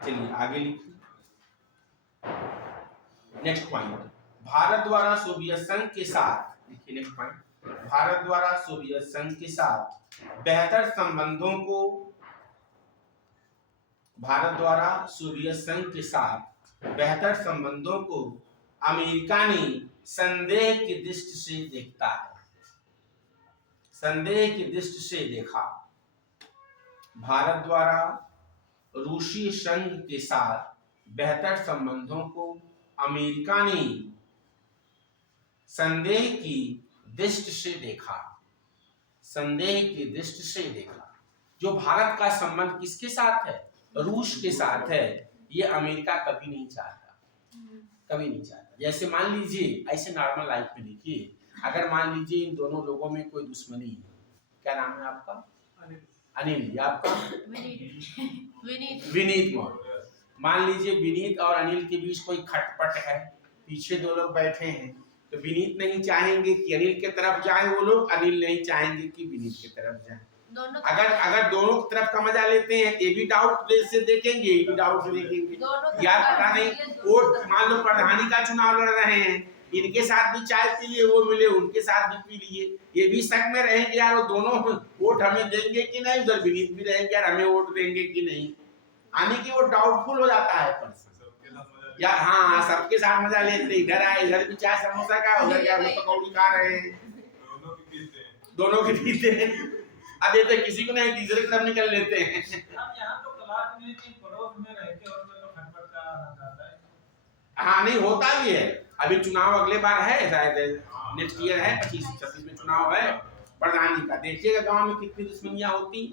चलिए आगे लिखिए, नेक्स्ट पॉइंट, भारत द्वारा सोवियत संघ के साथ, देखिए नेक्स्ट पॉइंट, भारत द्वारा सोवियत संघ के साथ बेहतर संबंधों को, भारत द्वारा सोवियत संघ के साथ बेहतर संबंधों को अमेरिका ने संदेह की दृष्टि से देखता है, संदेह की दृष्टि से देखा। भारत द्वारा रूसी संघ के साथ बेहतर संबंधों को अमेरिका ने संदेह की दृष्टि से देखा, संदेह की दृष्टि से देखा। जो भारत का संबंध किसके साथ है, रूस के साथ है, ये अमेरिका कभी नहीं चाहता, कभी नहीं चाहता। जैसे मान लीजिए, ऐसे नॉर्मल लाइफ में देखिए, अगर मान लीजिए इन दोनों लोगों में कोई दुश्मनी है, क्या नाम है आपका? अनिल। आपका? विनीत मौर्य। मान लीजिए विनीत और अनिल के बीच कोई खटपट है, पीछे दो लोग बैठे हैं, तो विनीत नहीं चाहेंगे कि अनिल की तरफ जाए वो लोग, अनिल नहीं चाहेंगे कि विनीत की तरफ जाए। अगर दोनों की तरफ का मजा लेते हैं, ये भी डाउट से देखेंगे, ये भी डाउट से देखेंगे। यार पता नहीं, वोट मान लो प्रधानी का चुनाव लड़ रहे हैं, इनके साथ भी चाय पी लिए, वो मिले उनके साथ भी पी लिए, ये भी शक में रहेंगे यार वो दोनों वोट हमें देंगे कि नहीं, उधर विनीत भी रहेंगे यार हमें वोट देंगे कि नहीं, यानी कि वो डाउटफुल हो जाता है पर्सन। या हाँ सबके साथ मजा लेते, इधर आए इधर भी चाय समोसा का, उधर क्या पकौड़ी खा रहे हैं, दोनों के पीते हैं। अब ये तो किसी को नहीं, तीसरे तरफ निकल लेते हैं। हम यहाँ तो क्लास में नहीं, पड़ोस में रहते और तो खटपट का आना आता है। हाँ नहीं होता भी है। अभी चुनाव अगले बार है, शायद नेक्स्ट ईयर है, 25-26 में चुनाव है प्रधानी का। देखिएगा गांव में कितनी दुश्मनियां होती,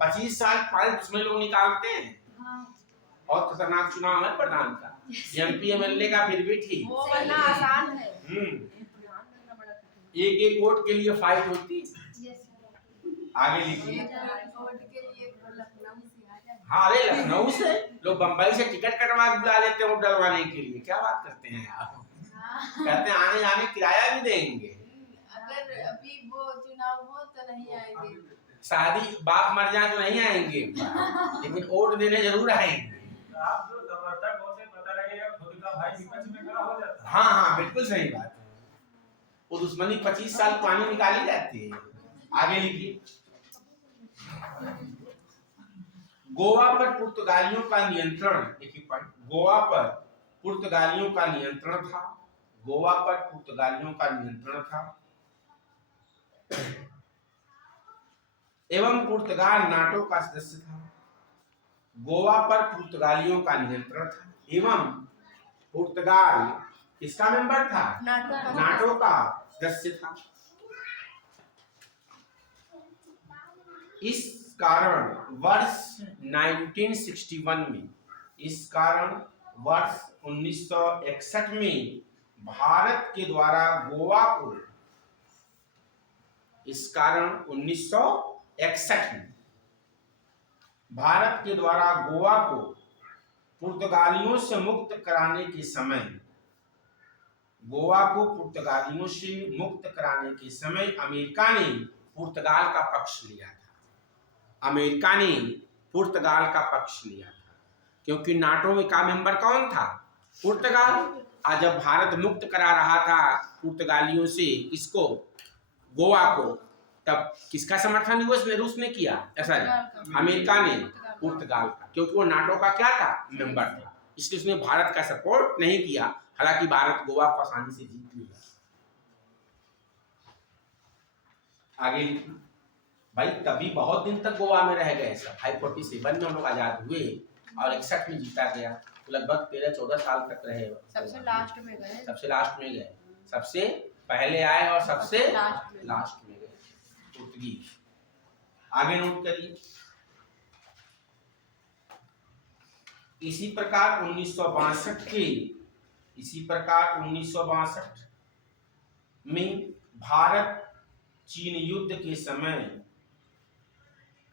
25 साल पहले दुश्मनी लोग निकालते हैं। और खतरनाक चुनाव है प्रधान का, एमपी एमएलए का फिर भी ठीक, वो बनना आसान है। एक एक वोट के लिए फाइट होती। आगे लिखिए। हाँ अरे लखनऊ से लोग बम्बई से टिकट कटवा के बुला लेते हैं वोट डलवाने के लिए, क्या बात करते हैं आप। कहते हैं आने जाने किराया भी देंगे। अगर अभी वो चुनाव हो तो नहीं आएंगे, शादी बाप मर जाए तो नहीं आएंगे, लेकिन वोट देने जरूर आएंगे। आप जो समर्थक होते पता लगेगा खुद का भाई विपक्ष में खड़ा हो जाता है। हाँ हाँ बिल्कुल सही बात है। वो दुश्मनी 25 साल पुरानी निकाली जाती है। आगे लिखिए। गोवा पर पुर्तगालियों का नियंत्रण, देखिए पॉइंट, गोवा पर पुर्तगालियों का नियंत्रण था, गोवा पर पुर्तगालियों का नियंत्रण था एवं पुर्तगाल नाटो का सदस्य था। गोवा पर पुर्तगालियों का नियंत्रण था एवं पुर्तगाल किसका मेंबर था? नाटो का सदस्य था। इस कारण वर्ष 1961 में, इस कारण वर्ष 1961 में भारत के द्वारा गोवा को, इस कारण 1961 में भारत के द्वारा गोवा को पुर्तगालियों से मुक्त कराने के समय, गोवा को पुर्तगालियों से मुक्त कराने के समय अमेरिका ने पुर्तगाल का पक्ष लिया था। अमेरिका ने पुर्तगाल का पक्ष लिया था क्योंकि नाटो में का मेंबर कौन था? पुर्तगाल। आज जब भारत मुक्त करा रहा था पुर्तगालियों से किसको? गोवा को, तब किसका समर्थन रूस ने किया? सॉरी अमेरिका ने पुर्तगाल का, क्योंकि वो नाटो का क्या था? मेंबर था, इसलिए उसने भारत का सपोर्ट नहीं किया। हालांकि भारत गोवा को आसानी से जीत लिया। आगे भाई तभी बहुत दिन तक गोवा में रह गए सब। 47 में हम लोग आजाद हुए और 61 में जीता गया, तो लगभग 13-14 साल तक रहे। सबसे लास्ट में गए, सबसे लास्ट में गए, सबसे पहले आए और सबसे लास्ट में गए पुर्तगीज। आगे नोट करिए। इसी प्रकार 1962 में भारत चीन युद्ध के समय,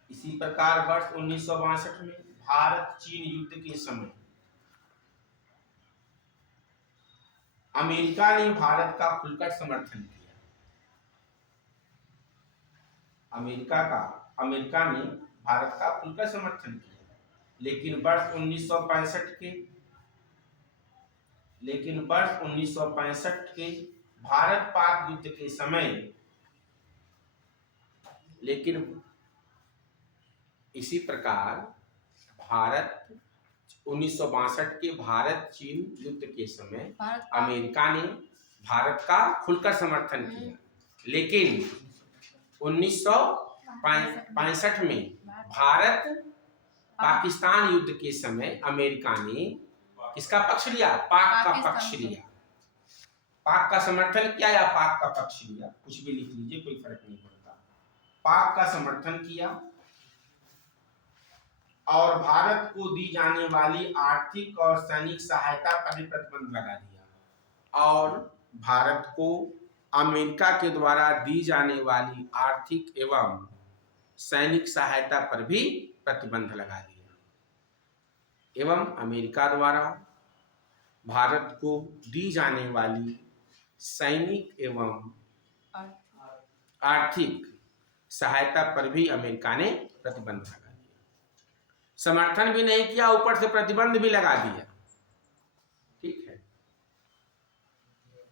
इसी प्रकार वर्ष 1962 में भारत चीन युद्ध के समय अमेरिका ने भारत का खुलकर समर्थन किया। अमेरिका ने भारत का खुलकर समर्थन किया। लेकिन वर्ष 1965 के भारत पाक युद्ध के समय, लेकिन इसी प्रकार भारत 1962 के भारत चीन युद्ध के समय अमेरिका ने भारत का खुलकर समर्थन किया। लेकिन 1965 में भारत पाकिस्तान युद्ध के समय अमेरिका ने किसका पक्ष लिया? पाक का पक्ष लिया। पाक का समर्थन किया या पाक का पक्ष लिया, कुछ भी लिख लीजिए, कोई फर्क नहीं पड़ता। पाक का समर्थन किया और भारत को दी जाने वाली आर्थिक और सैनिक सहायता पर भी प्रतिबंध लगा दिया। और भारत को अमेरिका के द्वारा दी जाने वाली आर्थिक एवं सैनिक सहायता पर भी प्रतिबंध लगा दिया। एवं अमेरिका द्वारा भारत को दी जाने वाली सैनिक एवं आर्थिक सहायता पर भी अमेरिका ने प्रतिबंध लगा दिया। समर्थन भी नहीं किया, ऊपर से प्रतिबंध भी लगा दिया। ठीक है।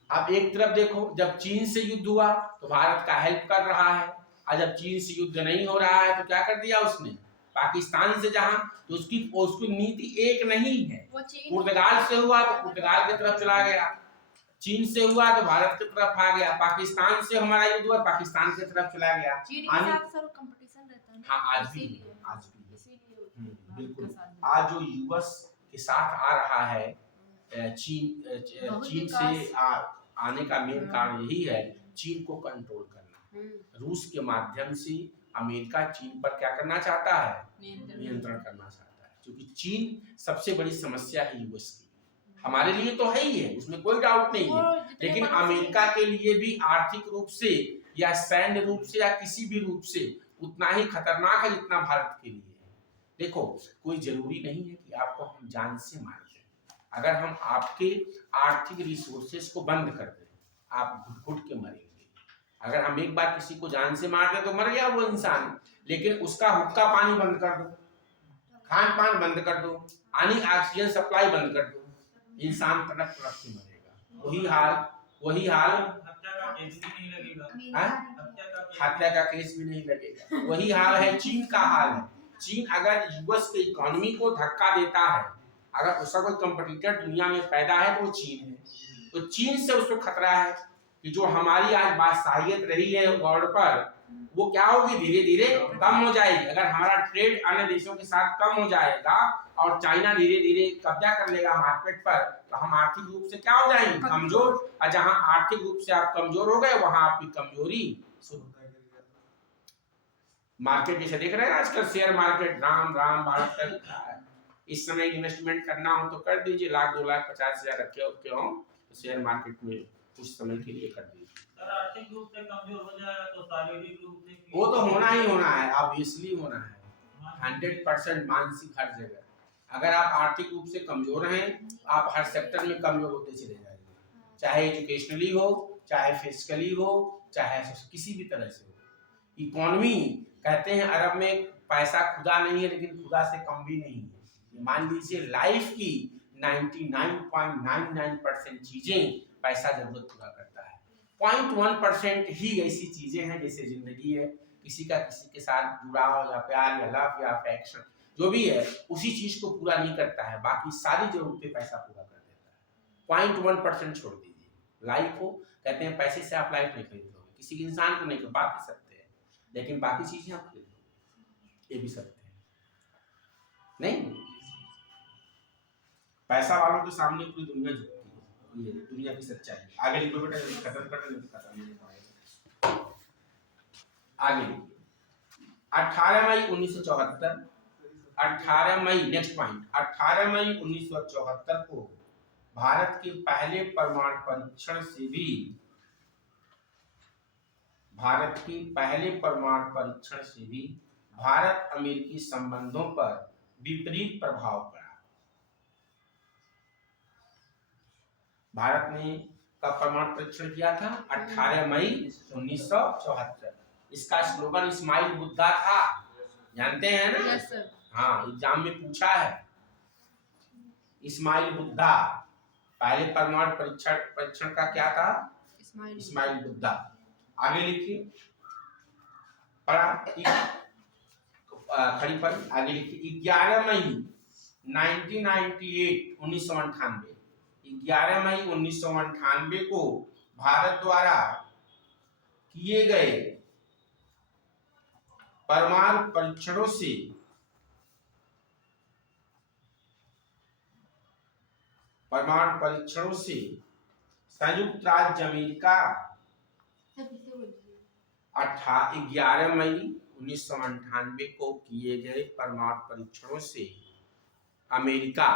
अब एक तरफ देखो, जब चीन से युद्ध हुआ तो भारत का हेल्प कर रहा है, और जब चीन से युद्ध नहीं हो रहा है तो क्या कर दिया उसने? पाकिस्तान से जहां तो उसकी नीति एक नहीं है। वो चीन पुर्तगाल से हुआ तो पुर्तगाल की तरफ चला गया, चीन से हुआ तो भारत की तरफ आ गया, पाकिस्तान से हमारा युद्ध हुआ पाकिस्तान की तरफ चला गया। चीन के साथ सर कंपटीशन रहता है ना। हाँ आज भी इसीलिए इसीलिए बिल्कुल। भारत के साथ आज जो यूएस के साथ आ रहा है चीन से आने का मेन कारण यही है, चीन को कंट्रोल करना। रूस के माध्यम से अमेरिका चीन पर क्या करना चाहता है, नियंत्रण करना चाहता है, क्योंकि चीन सबसे बड़ी समस्या है यूएस की। हमारे लिए तो है ही है, उसमें कोई डाउट नहीं है, लेकिन अमेरिका के लिए भी आर्थिक रूप से या सैन्य रूप से या किसी भी रूप से उतना ही खतरनाक है जितना भारत के लिए है। देखो कोई जरूरी नहीं है कि आपको हम जान से मार दें। अगर हम आपके आर्थिक रिसोर्सेस को बंद कर दें, आप घुट के मरेंगे। अगर हम एक बार किसी को जान से मार दें तो मर गया वो इंसान, लेकिन उसका हुक्का पानी बंद कर दो, खान पान बंद कर दो, यानी ऑक्सीजन सप्लाई बंद कर दो, इंसान तड़प तड़प के मरेगा। वही हाल हत्या का केस भी नहीं लगेगा। हत्या का केस भी नहीं लगेगा। वही हाल है, चीन का हाल है। चीन अगर यूएस के इकोनॉमी को धक्का देता है, अगर उसका कोई कंपटीटर दुनिया में पैदा है तो वो चीन है। तो चीन से उसको खतरा है कि जो हमारी आज बादशाहियत रही है वर्ल्ड पर, वो क्या होगी, धीरे धीरे कम हो जाएगी। अगर हमारा ट्रेड अन्य देशों के साथ कम हो जाएगा और चाइना धीरे धीरे कब्जा कर लेगा मार्केट पर, तो हम आर्थिक रूप से क्या हो जाएंगे, कमजोर। और जहां आर्थिक रूप से आप कमजोर हो गए वहां आपकी कमजोरी मार्केट जैसे देख रहे हैं आजकल शेयर मार्केट राम राम भारत का लिखा है। इस समय इन्वेस्टमेंट करना हो तो कर दीजिए, 1 लाख 2 लाख 50,000 रखे हो तो शेयर मार्केट में कुछ समय के लिए कर दीजिए। सर आर्थिक रूप से कमजोर हो जाएगा तो शारीरिक रूप से वो तो होना ही होना है, ऑब्वियसली होना है, 100% मानसिक हर जगह। अगर आप आर्थिक रूप से कमजोर हैं, आप हर सेक्टर में कमजोर होते चले जाएंगे, चाहे एजुकेशनली हो, चाहे फिजिकली हो, चाहे किसी भी तरह से हो। इकोनॉमी कहते हैं अरब में पैसा खुदा नहीं है, लेकिन खुदा से कम भी नहीं है। मान लीजिए लाइफ की 99.99% चीजें पैसा जरूरत पूरा करता है। 0.1% ही ऐसी चीजें हैं जैसे जिंदगी है, किसी का किसी के साथ जुड़ाव या प्यार या लव या अफेक्शन जो भी है, उसी चीज को पूरा नहीं करता है, बाकी सारी जरूरतें पैसा पूरा कर देता है। 0.1% छोड़ दीजिए। लाइफ हो, कहते हैं पैसे से आप लाइफ नहीं खरीद लोगे, किसी इंसान को नहीं खरीद, बात कर सकते हैं, लेकिन बाकी चीजें आप खरीद लोगे, ये भी सकते हैं नहीं। पैसा वालों के सामने पूरी दुनिया झुकती है, ये दुनिया की सच्चाई। आगे लिखो बेटा, खत्म कर दो, खत्म नहीं पाएगा। आगे 18 मई 1974, 18 मई नेक्स्ट पॉइंट, 18 मई 1974 को भारत के पहले परमाणु परीक्षण से भी भारत अमेरिकी संबंधों पर विपरीत प्रभाव पड़ा। भारत ने कब परमाणु परीक्षण किया था? 18 मई 1974। इसका स्लोगन इस्माइल बुद्धा था, जानते हैं ना? Yes sir. हाँ, एग्जाम में पूछा है। इस्माइल बुद्धा, पहले परमाणु परीक्षण का क्या था? इस्माइल बुद्धा। आगे लिखिए, पढ़ा खड़ी पर, आगे लिखिए। 11 मई 1998 11 मई 1998 को भारत द्वारा किए गए परमाणु परीक्षणों से संयुक्त राज्य अमेरिका 11 मई 1998 को किए गए परमाणु परीक्षणों से अमेरिका,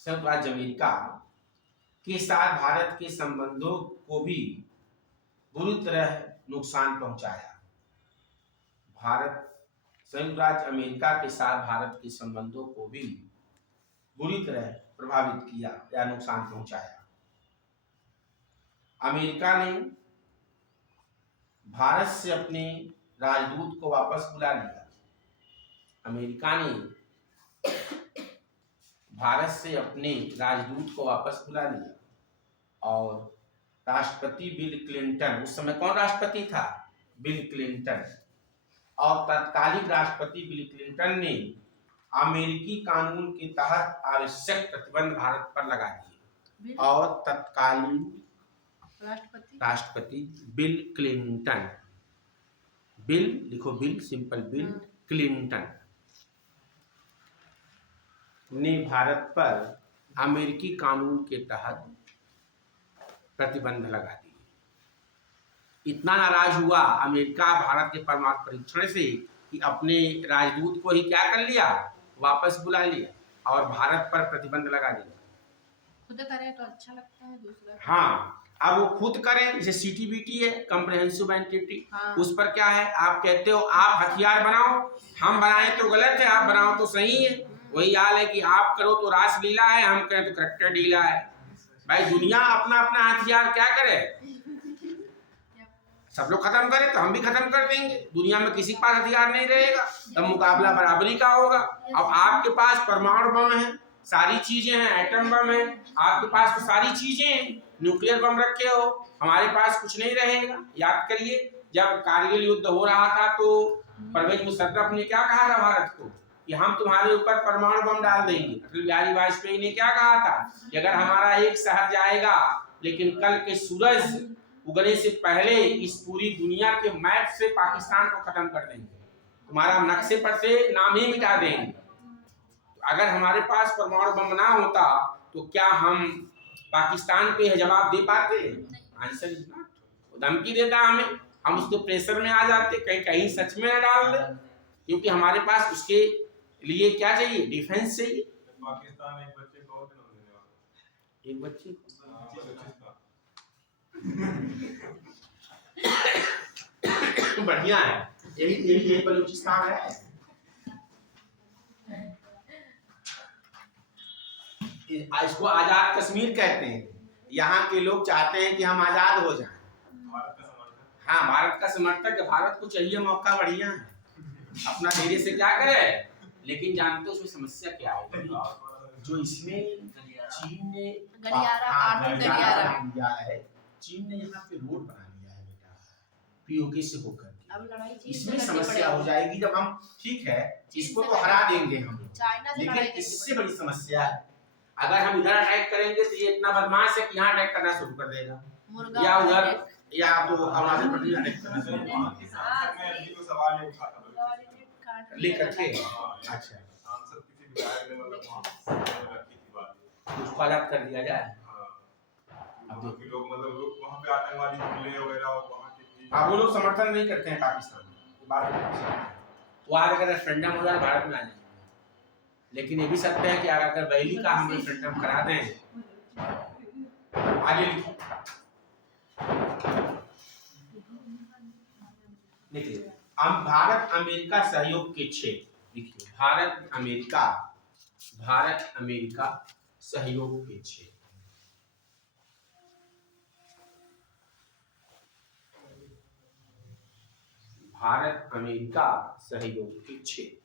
संयुक्त राज्य अमेरिका के साथ भारत के संबंधों को भी बुरी तरह नुकसान पहुंचाया। संयुक्त राज्य अमेरिका के साथ भारत के संबंधों को भी बुरी तरह प्रभावित किया या नुकसान पहुंचाया। अमेरिका ने भारत से अपने राजदूत को वापस बुला लिया। अमेरिका ने भारत से अपने राजदूत को वापस बुला लिया और राष्ट्रपति बिल क्लिंटन, उस समय कौन राष्ट्रपति था? Bill Clinton. और तत्कालीन राष्ट्रपति बिल क्लिंटन ने अमेरिकी कानून के तहत आवश्यक प्रतिबंध भारत पर लगा दिए। और तत्कालीन राष्ट्रपति बिल क्लिंटन, बिल लिखो, बिल सिंपल बिल क्लिंटन ने भारत पर अमेरिकी कानून के तहत प्रतिबंध लगा दिए। इतना नाराज हुआ अमेरिका भारत के परमाणु परीक्षण से कि अपने राजदूत को ही क्या कर लिया, वापस बुला लिया और भारत पर प्रतिबंध लगा दिया। खुद करें तो अच्छा लगता है दूसरा। हाँ, अब वो खुद करें, जैसे सीटीबीटी है, कम्प्रिहेंसिव एंटिटी, उस पर क्या है, आप कहते हो आप हथियार बनाओ, हम बनाए तो गलत है, आप बनाओ तो सही है। वही हाल है कि आप करो तो रासलीला है, हम करें तो करैक्टर ढीला है। भाई दुनिया अपना अपना हथियार क्या करे, सब लोग खत्म करें तो हम भी खत्म कर देंगे। दुनिया में किसी के पास हथियार नहीं रहेगा, तब मुकाबला बराबरी का होगा। अब आपके पास परमाणु बम है, सारी चीजें हैं, एटम बम है, आपके पास तो सारी चीजें हैं, न्यूक्लियर बम रखे हो, हमारे पास कुछ नहीं रहेगा। याद करिए जब कारगिल युद्ध हो रहा था तो परवेज मुशर्रफ ने क्या कहा था भारत को कि हम तुम्हारे ऊपर परमाणु बम डाल देंगे। अटल बिहारी वाजपेयी ने क्या कहा था कि अगर हमारा एक शहर जाएगा लेकिन कल के सूरज उगने से पहले इस पूरी दुनिया के मैप से पाकिस्तान को खत्म कर देंगे, तुम्हारा नक्शे पर से नाम ही मिटा देंगे। अगर हमारे पास परमाणु बम ना होता तो क्या हम पाकिस्तान को यह जवाब दे पाते? Answer is not. वो धमकी देता हमें, हम उसके प्रेशर में आ जाते, कहीं कहीं सच में न डाल दे, क्योंकि हमारे पास उसके लिए क्या चाहिए, डिफेंस चाहिए। पाकिस्तान एक बच्चे को देने वाला, एक बच्चे बढ़िया है, यही बलूचिस्तान है। इसको आजाद कश्मीर कहते हैं। यहाँ के लोग चाहते हैं कि हम आजाद हो जाएं। हाँ, भारत का समर्थक, भारत को चाहिए मौका, बढ़िया है, अपना धीरे से क्या करे। लेकिन जानते हो उसमें समस्या क्या है, जो इसमें चीन ने दिया है, चीन ने यहाँ पे रोड बना लिया है बेटा, पीओके से होकर। इसमें समस्या हो जाएगी जब हम, ठीक है इसको तो हरा देंगे हम, लेकिन इससे बड़ी समस्या है अगर हम इधर अटैक करेंगे तो ये इतना बदमाश है कि यहाँ अटैक करना शुरू कर देगा, या उधर या तो अरुणाचल प्रदेश अटैक करना शुरू लेकर के। अच्छा, उसको अलग कर दिया जाए। अब लोग मतलब वहाँ पे आतंकवादी हमले वगैरह वहाँ के, वो लोग समर्थन नहीं करते हैं पाकिस्तान में। वो अगर रेफरेंडम हो जाए भारत में आ जाएंगे, लेकिन ये भी सत्य है कि अगर बहली का हम रेफरेंडम करा दें। आगे देखिए, हम भारत अमेरिका सहयोग के क्षेत्र, देखिए भारत अमेरिका सहयोग के क्षेत्र, भारत अमेरिका सहयोग के क्षेत्र।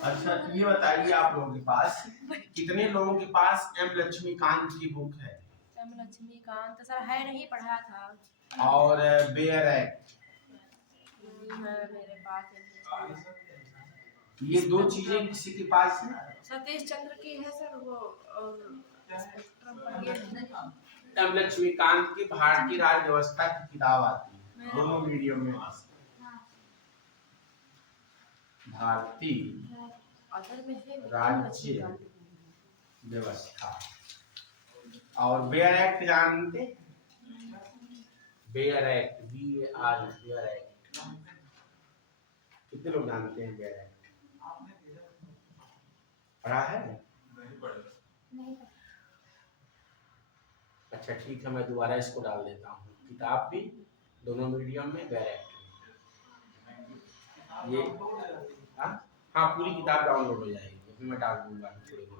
अच्छा, ये बताइए आप लोगों के पास कितने लोगों के पास एम लक्ष्मीकांत की बुक है? एम लक्ष्मीकांत सर है, नहीं पढ़ा था। और बेयर एक्ट, मेरे पास है। ये दो चीजें किसी के पास है? सतीश चंद्र की है सर वो, और एम लक्ष्मीकांत की भारतीय राज्य व्यवस्था की किताब आती है, दोनों मीडियम में, भारतीय राज्य व्यवस्था। और बेयर एक्ट जानते? Bare act, BAR, bare act कितने लोग जानते हैं? बेयर एक्ट पढ़ा है? नहीं। अच्छा ठीक है, मैं दोबारा इसको डाल देता हूँ, किताब भी दोनों मीडियम में, बेयर एक्ट ये। हाँ, पूरी किताब डाउनलोड हो जाएगी, फिर मैं डाल दूंगा थोड़ी देर।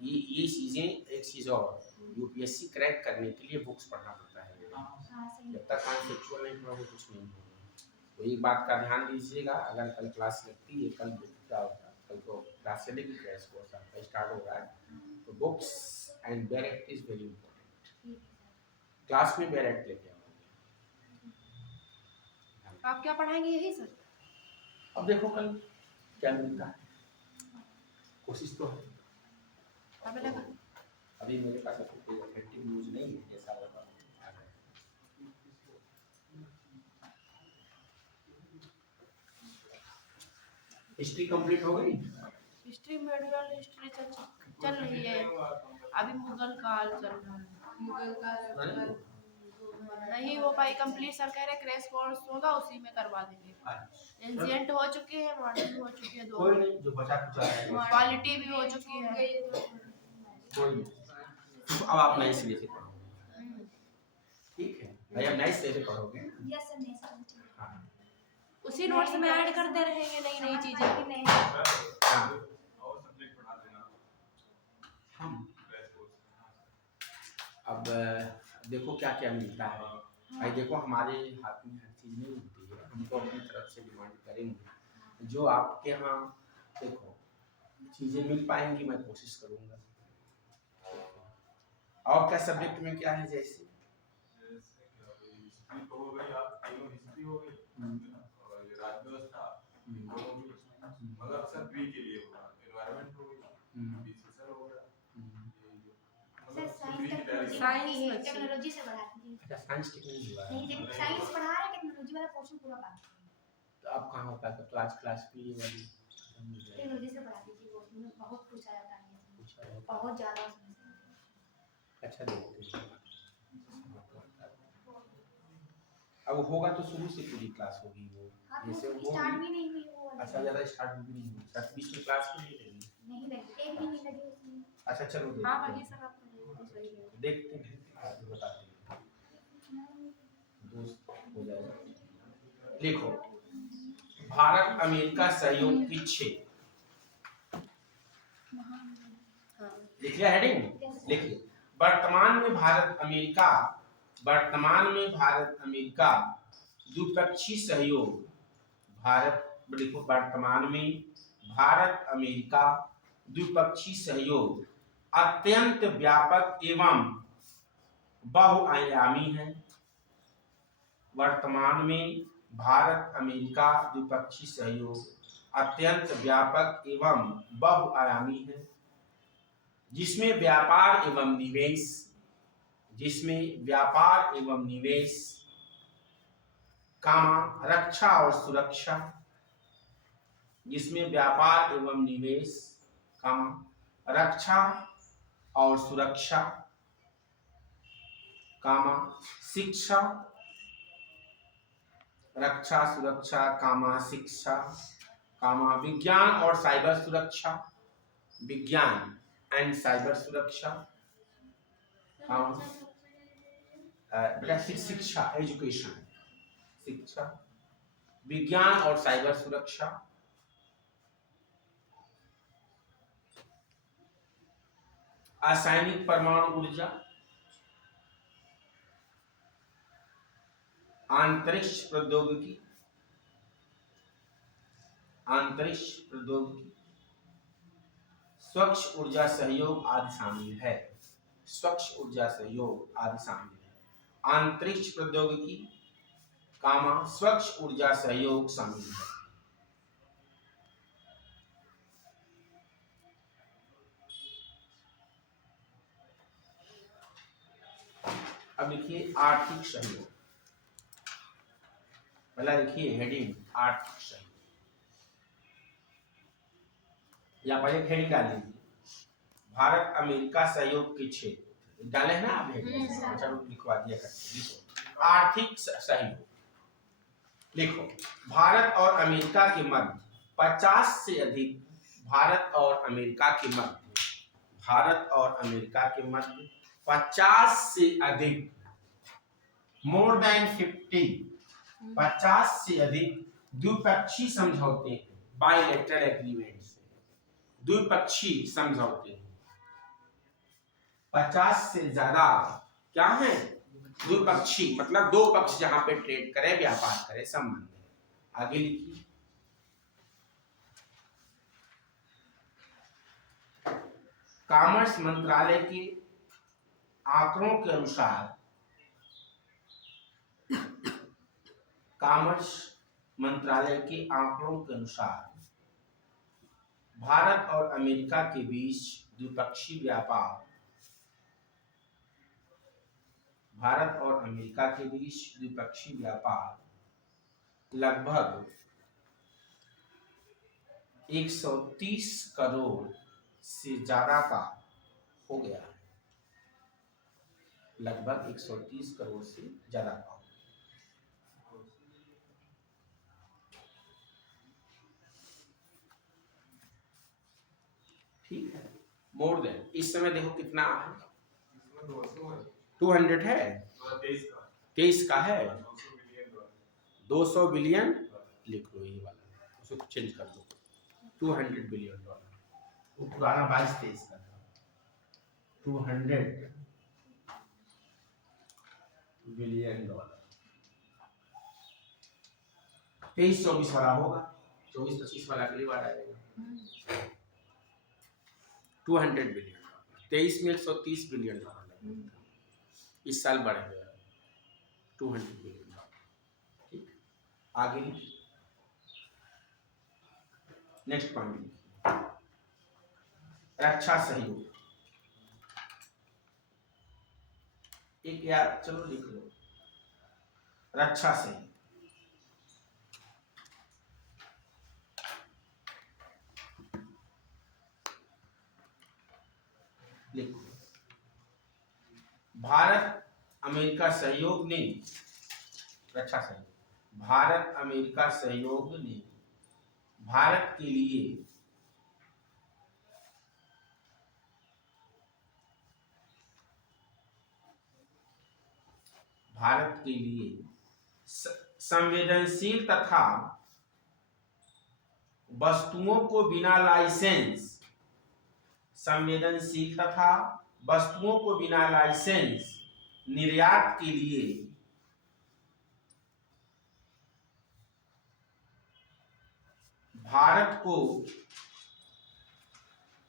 ये चीजें, एक चीज और, यूपीएससी क्रैक करने के लिए बुक्स पढ़ना पड़ता है। जब तक कॉन्सेप्चुअल नहीं पढ़ोगे कुछ नहीं होगा। तो एक बात का ध्यान दीजिएगा, अगर कल क्लास लगती है, कल क्या होगा, कल को क्लास चलेगी, क्रैश कोर्स आपका स्टार्ट हो रहा है, तो books and bare act is very important. Class में बेयर एक्ट लेके आओगे। आप क्या पढ़ाएंगे यही सर? अब देखो कल क्या मिलता है, कोशिश तो है। हमें लगा अभी मेरे पास अभी कोई ऑथेंटिक न्यूज़ नहीं है, जैसा लगा आ रहा है। हिस्ट्री कंप्लीट हो गई? हिस्ट्री मेडिवल हिस्ट्री चल रही है, अभी मुगल काल चल रहा है। मुगल काल नहीं हो पाई कंप्लीट, सर कह रहे क्रैश कोर्स होगा उसी में करवा देंगे। एंशिएंट हो चुके हैं, मॉडर्न हो चुके हैं, कोई नहीं, जो बचा कुचा है क्वालिटी भी हो चुकी है। कोई नहीं, तो अब आप नए सिरे से पढ़ोगे, ठीक है भाई, अब नए सिरे से पढ़ोगे। यस सर, नहीं सर। हाँ उसी नोट्स में ऐड करते रहेंगे नई नई चीजें। हाँ और सब्जेक्ट पढ़ा देना हम क्रैश कोर्स। अब देखो क्या क्या मिलता है भाई। देखो हमारे हाथ में हर चीज़ नहीं होती है, हम तो अपनी तरफ से डिमांड करेंगे, जो आपके यहाँ देखो चीज़ें मिल पाएंगी मैं कोशिश करूँगा। और क्या सब्जेक्ट में क्या है, जैसे हिस्ट्री तो हो गई, आप तीनों हिस्ट्री हो गई और ये राज्य व्यवस्था वो हो गई, मगर अक्सर बी के लिए होगा, एनवायरनमेंट हो गई, बीसीएसएल हो गया, सर साइंस साइंस टेक्नोलॉजी से बढ़ा दीजिए। अच्छा साइंस टेक्नोलॉजी हुआ है। नहीं, साइंस पढ़ा रहे, टेक्नोलॉजी वाला पोर्शन पूरा बात करें। तो अब कहाँ होता है, तो आज क्लास भी ये वाली टेक्नोलॉजी से बढ़ा दीजिए, वो उसमें बहुत पूछा जाता है, पूछा है। बहुत ज़्यादा उसमें से। अच्छा देखते हैं। अब होगा तो शुरू से पूरी क्लास होगी वो, हाँ, जैसे तो वो स्टार्ट भी नहीं हुई वो वाली। अच्छा ज़्यादा स्टार्ट भी नहीं हुई, शायद बीच में क्लास भी नहीं लगी। नहीं लगी, एक भी नहीं लगी उसमें। अच्छा चलो हाँ देखते वही हैं, सर, आप सही है। देखते हैं आगे बताते हैं, दोस्त हो जाएगा। देखो भारत अमेरिका सहयोग की 6 लिख लिया हेडिंग, लिखिए। वर्तमान में भारत अमेरिका द्विपक्षीय सहयोग, देखो वर्तमान में भारत अमेरिका द्विपक्षीय सहयोग अत्यंत व्यापक एवं बहुआयामी है। वर्तमान में भारत अमेरिका द्विपक्षीय सहयोग अत्यंत व्यापक एवं बहुआयामी है, जिसमें व्यापार एवं निवेश, रक्षा और सुरक्षा, जिसमें व्यापार एवं निवेश, रक्षा और सुरक्षा, शिक्षा, रक्षा सुरक्षा, शिक्षा, विज्ञान और साइबर सुरक्षा, विज्ञान एंड साइबर सुरक्षा, शिक्षा एजुकेशन, शिक्षा, विज्ञान और साइबर सुरक्षा, रासायनिक परमाणु ऊर्जा, अंतरिक्ष प्रौद्योगिकी, स्वच्छ ऊर्जा सहयोग आदि शामिल है। स्वच्छ ऊर्जा सहयोग आदि शामिल है। अंतरिक्ष प्रौद्योगिकी, स्वच्छ ऊर्जा सहयोग शामिल है। अब लिखिए आर्थिक सहयोग, पहला लिखिए हेडिंग आर्थिक सहयोग, या पहले हेडिंग डाल लीजिए भारत अमेरिका सहयोग के क्षेत्र, डाले हैं ना आप हेडिंग, चलो लिखवा दिया करते। लिखो आर्थिक सहयोग, लिखो भारत और अमेरिका के मध्य 50 से अधिक, भारत और अमेरिका के मध्य 50 से अधिक, मोर देन 50 से अधिक द्विपक्षीय समझौते, बायलैटरल एग्रीमेंट, द्विपक्षीय समझौते, 50 से ज्यादा क्या है, द्विपक्षीय मतलब दो पक्ष जहां पे ट्रेड करे, व्यापार करे, संबंध आगे लिखिए। कॉमर्स मंत्रालय के आंकड़ों के अनुसार कॉमर्स मंत्रालय के आंकड़ों के अनुसार भारत और अमेरिका के बीच द्विपक्षीय व्यापार भारत और अमेरिका के बीच द्विपक्षीय व्यापार लगभग 130 करोड़ से ज्यादा का हो गया है। लगभग 130 करोड़ से ज्यादा का। ठीक है, मोर देन इस समय देखो कितना है, 200 है, 23 का है, 200 बिलियन लिख लो, ये वाला उसको चेंज कर दो, 200 बिलियन डॉलर। वो पुराना 22-23 का था, 200 बिलियन डॉलर। 23-24 वाला होगा, 24-25 वाला अगली बार आएगा। 200 बिलियन डॉलर, 23 में 130 बिलियन डॉलर, इस साल बढ़ गया 200 बिलियन डॉलर। ठीक, आगे नेक्स्ट पॉइंट, रक्षा सहयोग। एक यार चलो लिख लो, रक्षा सहयोग। लिखो, भारत अमेरिका सहयोग ने, रक्षा सहयोग, भारत अमेरिका सहयोग ने भारत के लिए संवेदनशील तथा वस्तुओं को बिना लाइसेंस, संवेदनशील तथा वस्तुओं को बिना लाइसेंस निर्यात के लिए भारत को,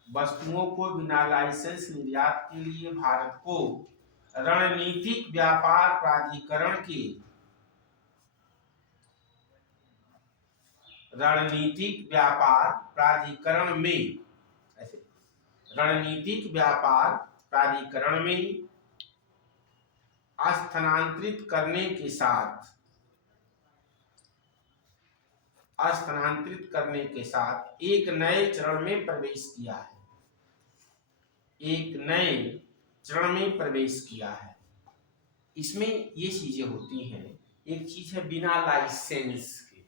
वस्तुओं को बिना लाइसेंस निर्यात के लिए भारत को रणनीतिक व्यापार प्राधिकरण के, रणनीतिक व्यापार प्राधिकरण में, ऐसे रणनीतिक व्यापार प्राधिकरण में स्थानांतरित करने के साथ, स्थानांतरित करने के साथ एक नए चरण में प्रवेश किया है, एक नए चरण में प्रवेश किया है। इसमें ये चीजें होती हैं, एक चीज है बिना लाइसेंस के,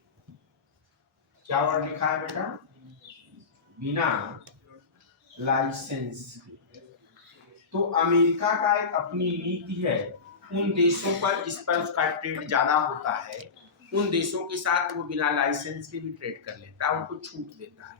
क्या वर्ड लिखा है बेटा, बिना लाइसेंस के। तो अमेरिका का एक अपनी नीति है, उन देशों पर जिस पर उसका ट्रेड ज्यादा होता है, उन देशों के साथ वो बिना लाइसेंस के भी ट्रेड कर लेता है, उनको छूट देता है।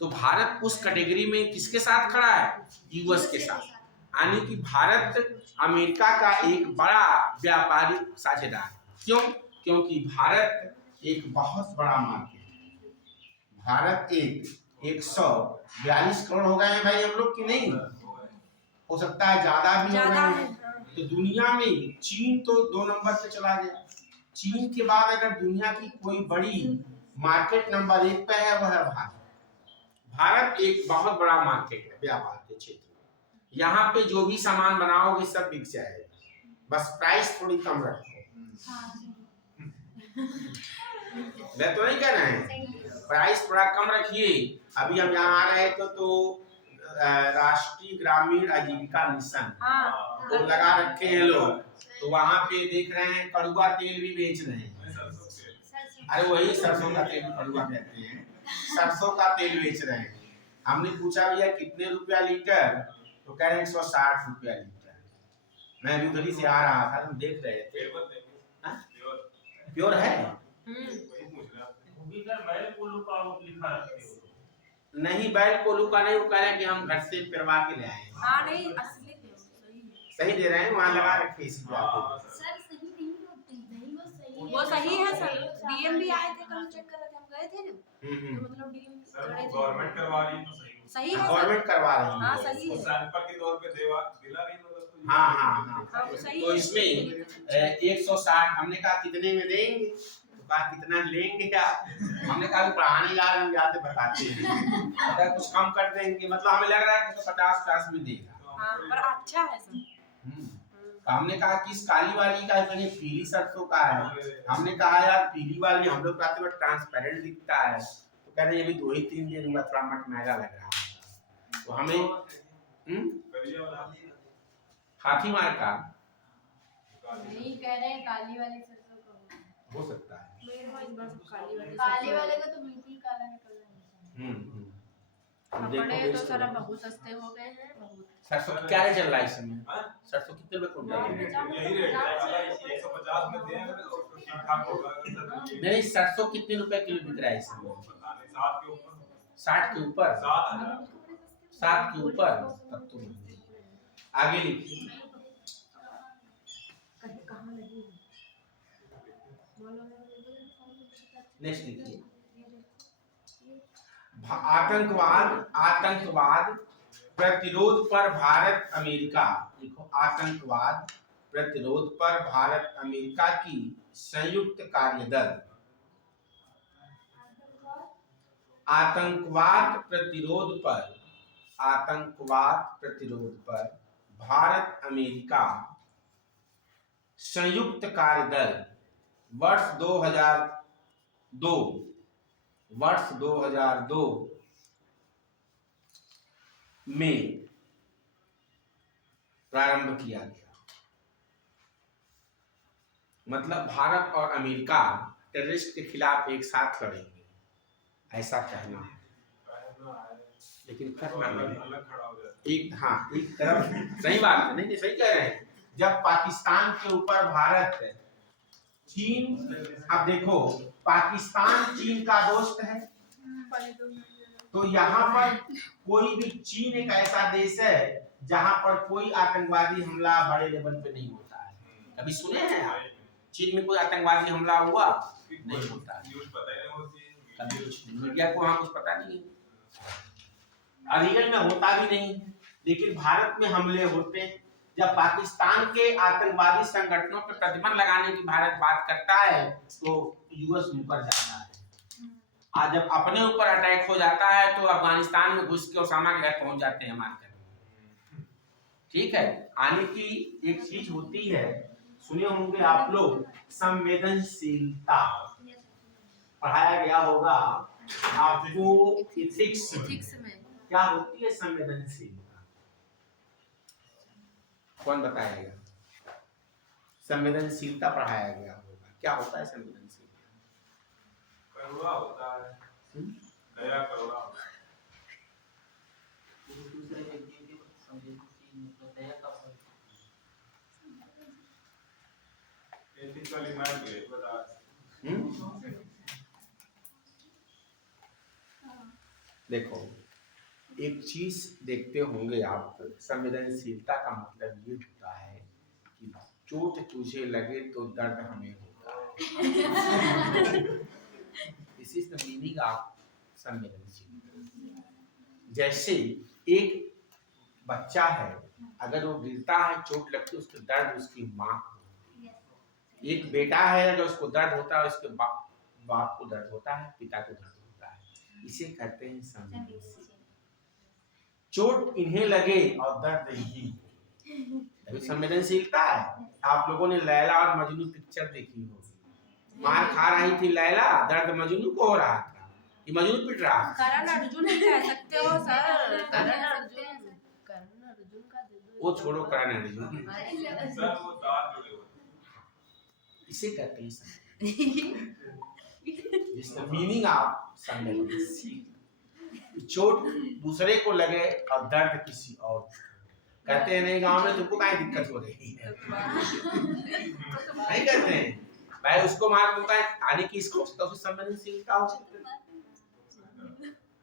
तो भारत उस कैटेगरी में किसके साथ खड़ा है, यूएस के साथ, यानी कि भारत अमेरिका का एक बड़ा व्यापारिक साझेदार। क्यों? क्योंकि भारत एक बहुत बड़ा मार्केट है। भारत एक 142 करोड़ हो गए हैं भाई हम लोग की, नहीं हो सकता है ज्यादा भी हो गए हैं। तो दुनिया में चीन तो 2 नंबर पे चला गया। चीन के बाद अगर दुनिया की कोई बड़ी मार्केट नंबर 1 पे है, वह है भारत। भारत एक बहुत बड़ा मार्केट है व्यापार के क्षेत्र में। यहाँ पे जो भी सामान बनाओगे सब बिक जाएगा, बस प्राइस थोड़ी कम रखो। मैं तो नहीं कह रहे हैं, प्राइस थोड़ा कम रखिए। अभी हम यहाँ आ रहे तो राष्ट्रीय ग्रामीण आजीविका मिशन वो लगा रखे हैं लोग, तो वहाँ पे देख रहे हैं कड़ुआ तेल भी बेच रहे हैं। अरे वही सरसों का तेल कड़ुआ कहते हैं, सरसों का तेल बेच रहे हैं। हमने पूछा भैया कितने रुपया लीटर, तो कह रहे हैं 160 रुपया लीटर। मैं अभी उधर से आ रहा था, हम देख रहे थे। प्योर है नहीं, बैल कोल्हू का नहीं, वो कह रहे हैं कि हम घर से पिरवा के ले आए। हाँ नहीं, असली सही सही दे रहे हैं, वहाँ लगा रखे इसी बात सर सही नहीं होती, नहीं वो सही वो सही है सर, डीएम भी आए थे कल चेक कर रहे थे, हम गए थे ना, तो मतलब डीएम सर खड़े थे। गवर्नमेंट करवा रही है तो सही है। सही है सर, गवर्नमेंट करवा रही हाँ है। सही वो है, सैंपल के तौर पे दिला रही है मतलब तो हाँ हाँ हाँ हाँ। वो सही तो है। इसमें 160 हमने कहा कितने में देंगे, तो कहा कितना लेंगे आप, हमने कहा कि पढ़ाने जा रहे हैं जाते बताते हैं, अगर कुछ कम कर देंगे मतलब हमें लग रहा है कि 50 में देगा। हाँ पर अच्छा है सर। तो हमने कहा कि इस काली वाली का कहीं पीली सरसों का है, हमने कहा यार पीली वाली हम लोग कहते हैं ट्रांसपेरेंट दिखता है, तो कह रहे ये भी 2 ही 3 दिन हुआ थोड़ा मटमैला लग रहा है, तो हमें हाथी मार का नहीं कह रहे हैं काली वाली सरसों का हो सकता है। काली वाले का तो बिल्कुल काला निकल रहा है। कपड़े तो सर अब बहुत सस्ते हो गए हैं, बहुत। सरसों क्या रेट चल रहा है इस समय? सरसों कितने रुपए कुंटल है? यही रेट है, 150 में दें अगर तो ठीक ठाक होगा। नहीं सरसों कितने रुपए किलो बिक रहा है इस समय? 60 के ऊपर, 60 के ऊपर, 7,000 7 के ऊपर, तब तो आगे लिखिए। नेक्स्ट लिखिए। आतंकवाद प्रतिरोध पर भारत अमेरिका, देखो आतंकवाद प्रतिरोध पर भारत अमेरिका की संयुक्त कार्यदल, आतंकवाद प्रतिरोध पर भारत अमेरिका संयुक्त कार्यदल वर्ष 2002 में प्रारंभ किया गया। मतलब भारत और अमेरिका टेररिस्ट के खिलाफ एक साथ लड़ेंगे, ऐसा कहना है, लेकिन करना नहीं। अलग खड़ा हो जाता एक तरफ सही बात है, नहीं सही कह रहे हैं। जब पाकिस्तान के ऊपर भारत, चीन, अब देखो पाकिस्तान चीन का दोस्त है, तो यहाँ पर कोई भी, चीन एक ऐसा देश है जहाँ पर कोई आतंकवादी हमला बड़े लेवल पे नहीं होता है। कभी सुने हैं आप चीन में कोई आतंकवादी हमला हुआ? नहीं होता है, न्यूज़ पता ही नहीं होती, मीडिया को वहाँ कुछ पता नहीं है, रियल में होता भी नहीं। लेकिन भारत में हमले होते हैं। जब पाकिस्तान के आतंकवादी संगठनों पर प्रतिबंध लगाने की भारत बात करता है तो यूएस मुकर जाता है। आज जब अपने ऊपर अटैक हो जाता है तो अफगानिस्तान में घुस के ओसामा के घर पहुंच जाते हैं मारकर। ठीक है, आने की एक चीज होती है, सुने होंगे आप लोग, संवेदनशीलता पढ़ाया गया होगा आपको इथिक्स में। क्या होती है संवेदनशीलता? कौन बताएगा? संवेदनशीलता पढ़ाया गया होगा, क्या होता है संवेदनशीलता? करुणा होता है, दया करुणा होता है। दूसरे व्यक्ति के संवेदनशील मतलब दया का फल। एथिकली माइंड है बता। देखो एक चीज देखते होंगे आप, संवेदनशीलता का मतलब ये होता है कि चोट तुझे लगे तो दर्द हमें होता है। This is the meaning of संवेदनशीलता। जैसे एक बच्चा है, अगर वो गिरता है, चोट लगती है, उसके दर्द उसकी माँ को। एक बेटा है, अगर उसको दर्द होता है, उसके बाप को दर्द होता है, पिता को दर्द होता है। इसे कहते हैं संवेदनशील। चोट इन्हें लगे और दर्द नहीं, अभी संवेदनशीलता है। आप लोगों ने लैला और मजनू पिक्चर देखी होगी, मार खा रही थी लैला, दर्द मजनू को हो रहा था, ये मजनू पिट रहा था। करण अर्जुन कह सकते हो सर, करण अर्जुन का वो छोड़ो, करण अर्जुन, सर वो दांत जुड़े हुए हैं। इसे कहते हैं संवेदनशील। जिसका मीनिंग आप संवेदनशील, चोट दूसरे को लगे और दर्द किसी और। कहते हैं नहीं गांव में तुमको क्या दिक्कत हो रही है, नहीं कहते हैं भाई उसको मार दूंगा, आने की इसको संवेदनशीलता हो।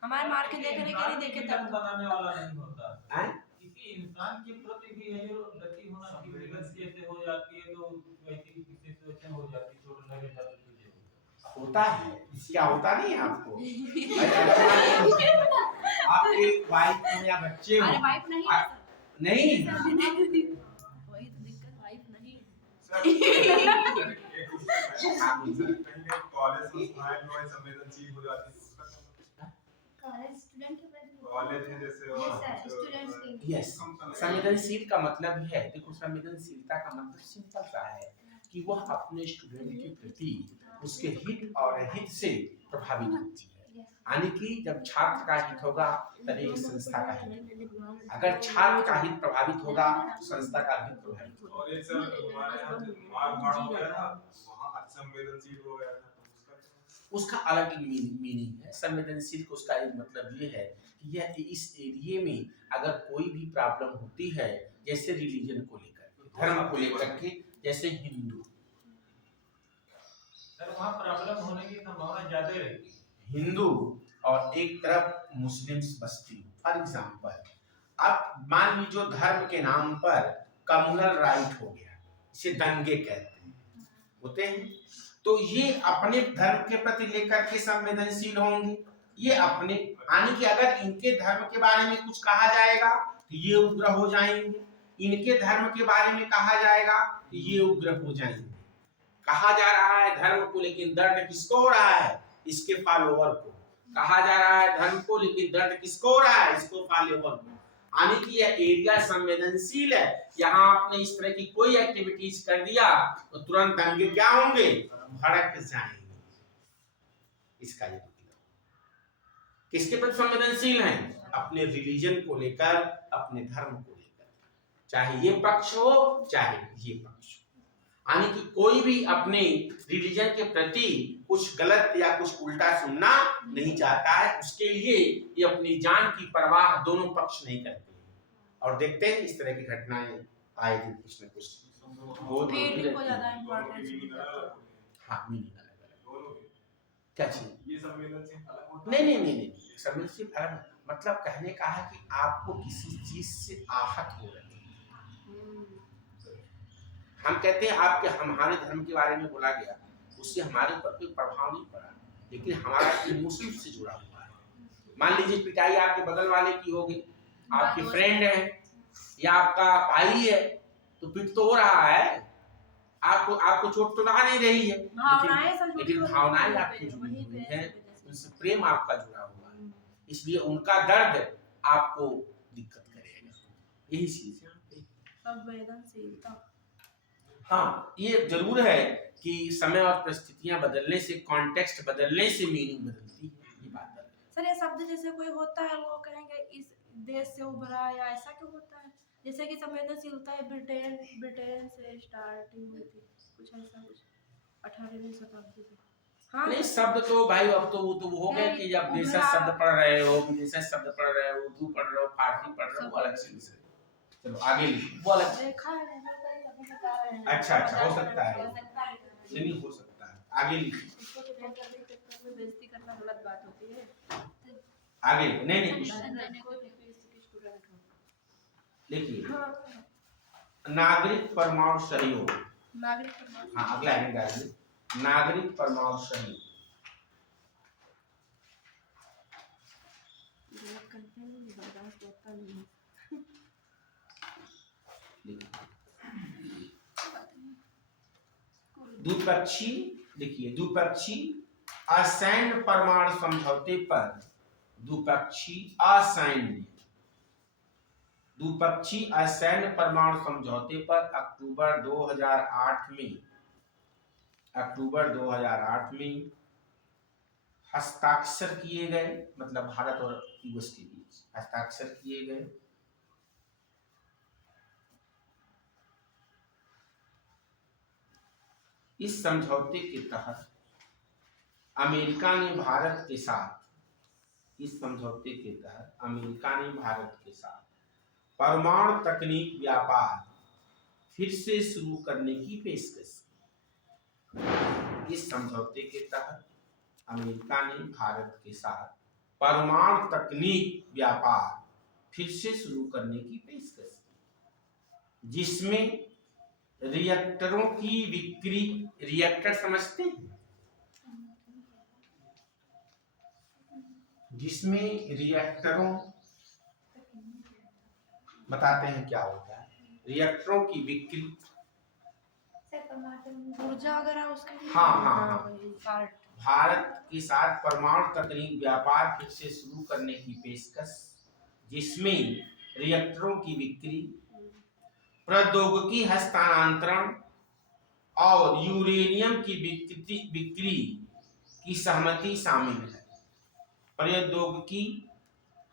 हमारे मार के देखने के नहीं देखे तब बनाने वाला नहीं होता हैं? किसी इंसान के प्रति भी है जो गति होना की गलती ऐसे हो जाती है तो वैसी किसी सिचुएशन हो जाती है, चोट होता है, क्या होता नहीं है आपको? आपके वाइफ हो या बच्चे हो, अरे वाइफ नहीं है सर। नहीं वही तो दिक्कत, वाइफ नहीं है। कॉलेज में स्माइल संवेदनशील हो जाती है कॉलेज स्टूडेंट के प्रति कॉलेज है जैसे Yes, sir. Students के यस, संवेदनशील का मतलब है, देखो संवेदनशीलता का मतलब सिंपल सा है कि वह अपने स्टूडेंट के प्रति उसके हित और हित से प्रभावित होती है। यानी कि जब छात्र का हित होगा तभी एक संस्था का हित होगा। अगर छात्र का हित प्रभावित होगा तो संस्था का हित प्रभावित होगा। और एक सर हमारे यहाँ जो मार भाड़ हो गया था वहाँ असंवेदनशील हो गया था तो उसका अलग मीनिंग है। संवेदनशील को उसका एक मतलब ये है कि यह इस एरिया में अगर कोई भी प्रॉब्लम होती है, जैसे रिलीजन को लेकर, धर्म को लेकर के, जैसे हिंदू, सर वहाँ प्रॉब्लम होने की संभावना ज्यादा रहती है। हिंदू और एक तरफ मुस्लिम्स बस्ती, फॉर एग्जाम्पल अब मान लीजिए धर्म के नाम पर कम्युनल राइट हो गया, इसे दंगे कहते हैं, होते हैं, तो ये अपने धर्म के प्रति लेकर के संवेदनशील होंगे। ये अपने यानी कि अगर इनके धर्म के बारे में कुछ कहा जाएगा तो ये उग्र हो जाएंगे, इनके धर्म के बारे में कहा जाएगा तो ये उग्र हो जाएंगे। कहा जा रहा है धर्म को, लेकिन दर्द किसको हो रहा है? इसके फॉलोअर को। कहा जा रहा है धर्म को, लेकिन दर्द किसको हो रहा है? इसको फॉलोअर को। यानी कि यह एरिया संवेदनशील है। यहाँ आपने इस तरह की कोई एक्टिविटीज कर दिया तो तुरंत दंगे क्या होंगे? भड़क जाएंगे। इसका ये मतलब किसके प्रति संवेदनशील हैं? अपने रिलीजन को लेकर, अपने धर्म को लेकर, चाहे ये पक्ष हो चाहे ये पक्ष हो। यानी कि कोई भी अपने रिलीजन के प्रति कुछ गलत या कुछ उल्टा सुनना नहीं चाहता है, उसके लिए ये अपनी जान की परवाह दोनों पक्ष नहीं करते। और देखते हैं इस तरह की घटनाएं आए दिन कुछ न कुछ फील्ड को ज्यादा इम्पोर्टेंस देते हैं। हाँ, मीनिंग अलग अलग। क्या चीज? ये संवेदनशील अलग होता नहीं, संवेदनशील अलग मतलब कहने का है कि आपको किसी चीज से आहत हो रही है। हम कहते हैं आपके हमारे धर्म के बारे में बोला गया, उससे हमारे ऊपर कोई प्रभाव नहीं पड़ा, लेकिन हमारा इमोशन से जुड़ा हुआ है। मान लीजिए पिटाई आपके बगल वाले की होगी, आपके फ्रेंड है या आपका भाई है, तो पिट तो हो रहा है, आपको चोट तो लगा नहीं रही है, लेकिन भावनाएं आपकी जुड़ी हुई है, उनसे प्रेम आपका जुड़ा हुआ है, इसलिए उनका दर्द आपको दिक्कत करेगा। यही चीज है संवेदनशीलता। हाँ, ये जरूर है कि समय और परिस्थितियां बदलने से, कॉन्टेक्स्ट बदलने से मीनिंग बदलती है, ये बात है। सर ये शब्द जैसे कोई होता है वो कहेंगे इस देश से उभरा, या ऐसा क्यों होता है? जैसे कि संवेदनशीलता है ब्रिटेन से स्टार्टिंग हुई थी, कुछ ऐसा कुछ 18वीं शताब्दी में। हाँ नहीं, शब्द तो भाई अब तो वो हो गए कि जब देशज शब्द पढ़ रहे हो, विदेशज शब्द पढ़ रहे हो, उर्दू पढ़ रहे हो, फारसी पढ़ रहे हो, वो अलग चीज है। चलो आगे लिखो, वो अलग। देखा है तभी बता रहे हैं। अच्छा, हो सकता है, नहीं हो सकता है, आगे लिखो, इसको तो करने के चक्कर में बेइज्जती करना गलत बात होती है। आगे लिखो, नहीं कुछ स्टूडेंट हो। देखिए, नागरिक परमाणु सहयोग, नागरिक परमाणु, हाँ अगला है डालिए, नागरिक परमाणु सहयोग। करते हैं बर्दाश्त होता नहीं। द्विपक्षीय, देखिए द्विपक्षीय असैन्य परमाणु समझौते पर, द्विपक्षीय असैन्य परमाणु समझौते पर अक्टूबर 2008 में हस्ताक्षर किए गए, मतलब भारत और यूएस के बीच हस्ताक्षर किए गए। इस समझौते के तहत अमेरिका ने भारत के साथ, इस समझौते के तहत अमेरिका ने भारत के साथ परमाणु तकनीक व्यापार फिर से शुरू करने की पेशकश की। इस समझौते के तहत अमेरिका ने भारत के साथ परमाणु तकनीक व्यापार फिर से शुरू करने की पेशकश की, जिसमें रिएक्टरों की बिक्री, रिएक्टर समझते हैं, जिसमें रिएक्टरों, बताते हैं क्या होता है रिएक्टरों की बिक्री। ऊर्जा वगैरह उसके लिए। हाँ। वही पार्ट। भारत के साथ परमाणु तकनीक व्यापार फिर से शुरू करने की पेशकश, जिसमें रिएक्टरों की बिक्री, प्रौद्योगिकी हस्तांतरण और यूरेनियम की बिक्री की सहमति शामिल है। प्रौद्योगिकी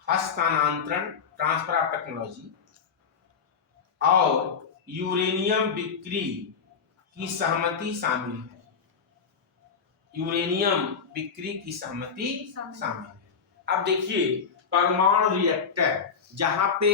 हस्तांतरण, ट्रांसफर ऑफ टेक्नोलॉजी, और यूरेनियम बिक्री की सहमति शामिल है। यूरेनियम बिक्री की सहमति शामिल है। अब देखिए, परमाणु रिएक्टर जहां पे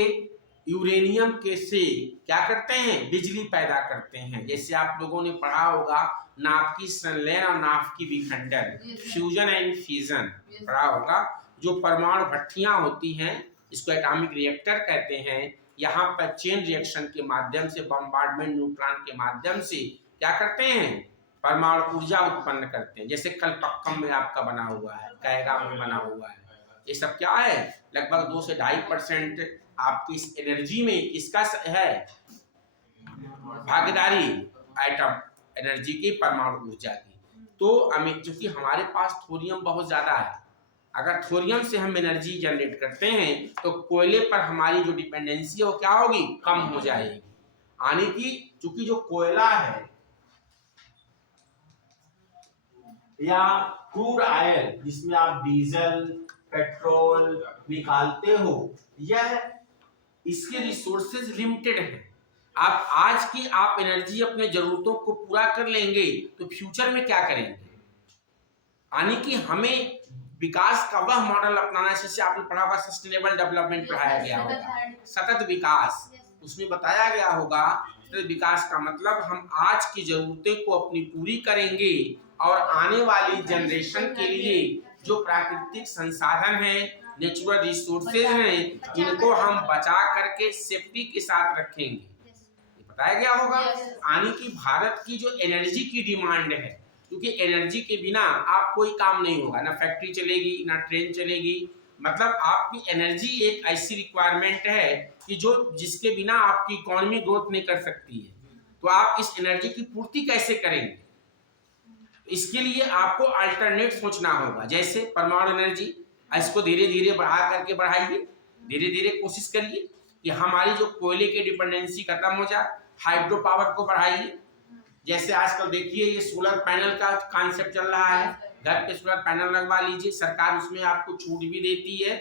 यूरेनियम के से क्या करते हैं, बिजली पैदा करते हैं। जैसे आप लोगों ने पढ़ा होगा नाभिकीय संलयन और नाभिकीय विखंडन, फ्यूजन एंड फिजन पढ़ा होगा। जो परमाणु भट्टियां होती हैं, इसको एटॉमिक रिएक्टर कहते हैं। यहाँ पर चेन रिएक्शन के माध्यम से, बम्बार्डमेंट न्यूट्रॉन के माध्यम से क्या करते हैं, परमाणु ऊर्जा उत्पन्न करते हैं। जैसे कलपक्कम में आपका बना हुआ है, कैगा में बना हुआ है, ये सब क्या है, लगभग 2 से 2.5% आपकी इस एनर्जी में किसका है भागीदारी, एटम एनर्जी की, परमाणु ऊर्जा की। तो चूंकि हमारे पास थोरियम बहुत ज्यादा है, अगर थोरियम से हम एनर्जी जनरेट करते हैं तो कोयले पर हमारी जो डिपेंडेंसी है वो क्या होगी, कम हो जाएगी। यानी कि चूंकि जो कोयला है या क्रूड ऑयल जिसमें आप डीजल पेट्रोल निकालते हो, यह इसके रिसोर्सेज लिमिटेड हैं। आप आज की आप एनर्जी अपने जरूरतों को पूरा कर लेंगे तो फ्यूचर में क्या करेंगे। यानी कि हमें विकास का वह मॉडल अपनाना है जिससे आपने पढ़ा होगा सस्टेनेबल डेवलपमेंट पढ़ाया गया होगा, सतत विकास। उसमें बताया गया होगा सतत विकास का मतलब हम आज की जरूरतें को अपनी पूरी करेंगे और आने वाली जनरेशन के लिए जो प्राकृतिक संसाधन है, नेचुरल रिसोर्सेज हैं, इनको हम बचा करके सेफ्टी के साथ रखेंगे, ये बताया गया होगा। यानी कि भारत की जो एनर्जी की डिमांड है, क्योंकि एनर्जी के बिना आप कोई काम नहीं होगा, ना फैक्ट्री चलेगी ना ट्रेन चलेगी। मतलब आपकी एनर्जी एक ऐसी रिक्वायरमेंट है कि जो जिसके बिना आपकी इकोनॉमी ग्रोथ नहीं कर सकती है। तो आप इस एनर्जी की पूर्ति कैसे करेंगे, इसके लिए आपको अल्टरनेट सोचना होगा। जैसे परमाणु एनर्जी, इसको धीरे धीरे बढ़ा करके बढ़ाइए, धीरे धीरे कोशिश करिए कि हमारी जो कोयले की डिपेंडेंसी खत्म हो जाए, हाइड्रो पावर को बढ़ाइए। जैसे आजकल देखिए ये सोलर पैनल का कॉन्सेप्ट चल रहा है, घर पे सोलर पैनल लगवा लीजिए, सरकार उसमें आपको छूट भी देती है।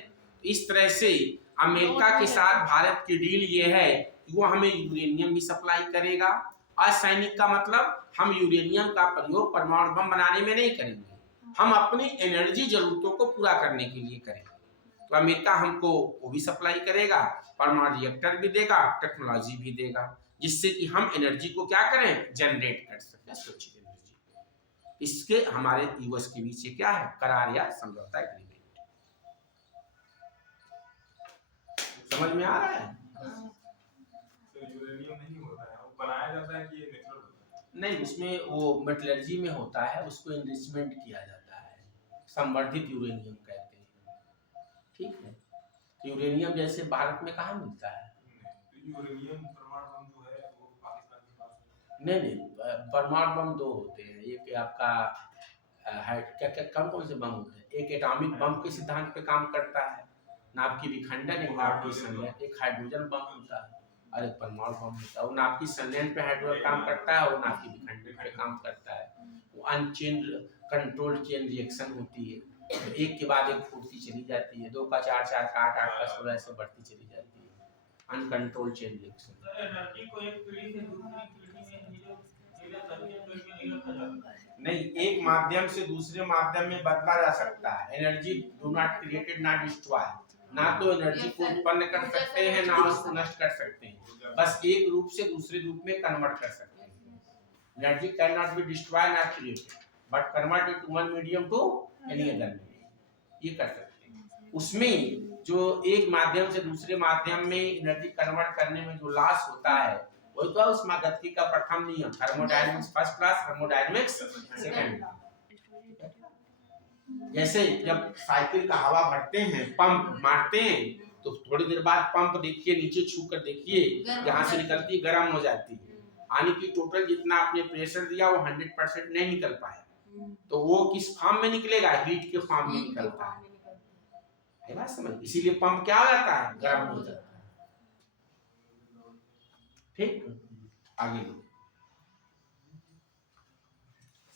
इस तरह से अमेरिका के साथ भारत की डील ये है कि वो हमें यूरेनियम भी सप्लाई करेगा। असैनिक का मतलब हम यूरेनियम का प्रयोग परमाणु बम बनाने में नहीं करेंगे, हम अपनी एनर्जी जरूरतों को पूरा करने के लिए करेंगे। तो अमेरिका हमको वो भी सप्लाई करेगा, परमाणु रिएक्टर भी देगा, टेक्नोलॉजी भी देगा, जिससे कि हम एनर्जी को क्या करें, जनरेट कर सकें, सुरक्षित एनर्जी। इसके हमारे यूएस के बीच क्या है, करार या समझौता एग्रीमेंट। समझ में आ रहा है? तो यूरेनियम नहीं होता है, वो बनाया जाता है कि ये नेचुरल होता है? नहीं, उसमें वो मेटलर्जी में होता है, उसको इनरिचमेंट किया जाता है, संवर्धित यूरेनियम कहते हैं। ठीक है, यूरेनियम जैसे भारत में कहाँ मिलता है? यूरेनियम परमाणु बम जो है वो पाकिस्तान के पास है। नहीं, परमाणु बम 2 होते हैं। एक आपका क्या कौन से बम होते हैं, एक एटॉमिक बम के सिद्धांत पे काम करता है, नाभिकीय विखंडन, एक नाभिकीय संलयन, एक हाइड्रोजन बम होता है और एक परमाणु बम होता है। वो नाभिकीय संलयन पे हाइड्रोजन काम करता है, वो नाभिकीय विखंडन पे काम करता है। वो अनचेन कंट्रोल चेन रिएक्शन होती है, तो एक के बाद एक फूटती चली जाती है, 2 का 4, 4 का 8, 8 का 16 ऐसे बढ़ती चली जाती है, अनकंट्रोल चेन रिएक्शन। एनर्जी को एक पीढ़ी से दूसरी पीढ़ी में नहीं, एक माध्यम से दूसरे माध्यम में बदला जा सकता है। Energy do not created not destroy, ना तो एनर्जी को उत्पन्न कर सकते हैं ना उसको नष्ट कर सकते हैं, बस एक रूप से दूसरे रूप में कन्वर्ट कर सकते हैं। Energy can not be destroy not created but convert into one medium to any other medium, ये कर सकते हैं। उसमें जो एक माध्यम से दूसरे माध्यम में एनर्जी कन्वर्ट करने में जो लॉस होता है वही तो ऊष्मागतिकी का प्रथम नियम, thermodynamics first class, thermodynamics second. जैसे जब साइकिल का हवा भरते हैं, पंप मारते हैं, तो थोड़ी देर बाद पंप देखिए नीचे छू कर देखिए, जहां से निकलती गर्म हो जाती है, यानी कि टोटल जितना आपने प्रेशर दिया वो 100% नहीं निकल पाया, तो वो किस फॉर्म में निकलेगा, हीट के फॉर्म में निकलता है बात समझ। इसीलिए पंप क्या हो जाता है, गर्म हो जाता है। ठीक, आगे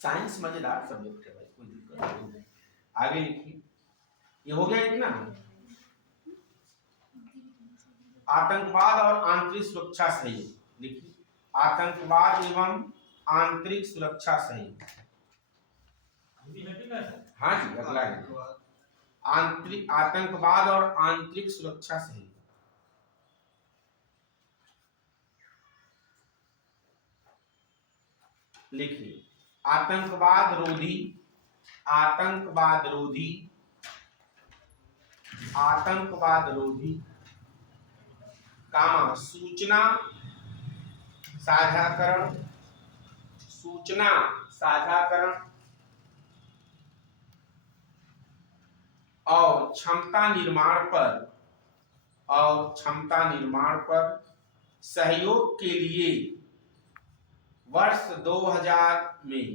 साइंस मजेदार सब्जेक्ट है भाई, कोई दिक्कत नहीं। आगे लिखिए, ये हो गया इतना। आतंकवाद और आंतरिक सुरक्षा सहयोग लिखिए, आतंकवाद एवं आंतरिक सुरक्षा सहयोग। हाँ जी, अगला है आंतरिक आतंकवाद और आंतरिक सुरक्षा सहयोग। लिखिए, आतंकवाद रोधी, आतंकवाद रोधी, आतंकवाद रोधी, कामा सूचना साझाकरण, सूचना साझाकरण और क्षमता निर्माण पर, और क्षमता निर्माण पर सहयोग के लिए वर्ष 2010 में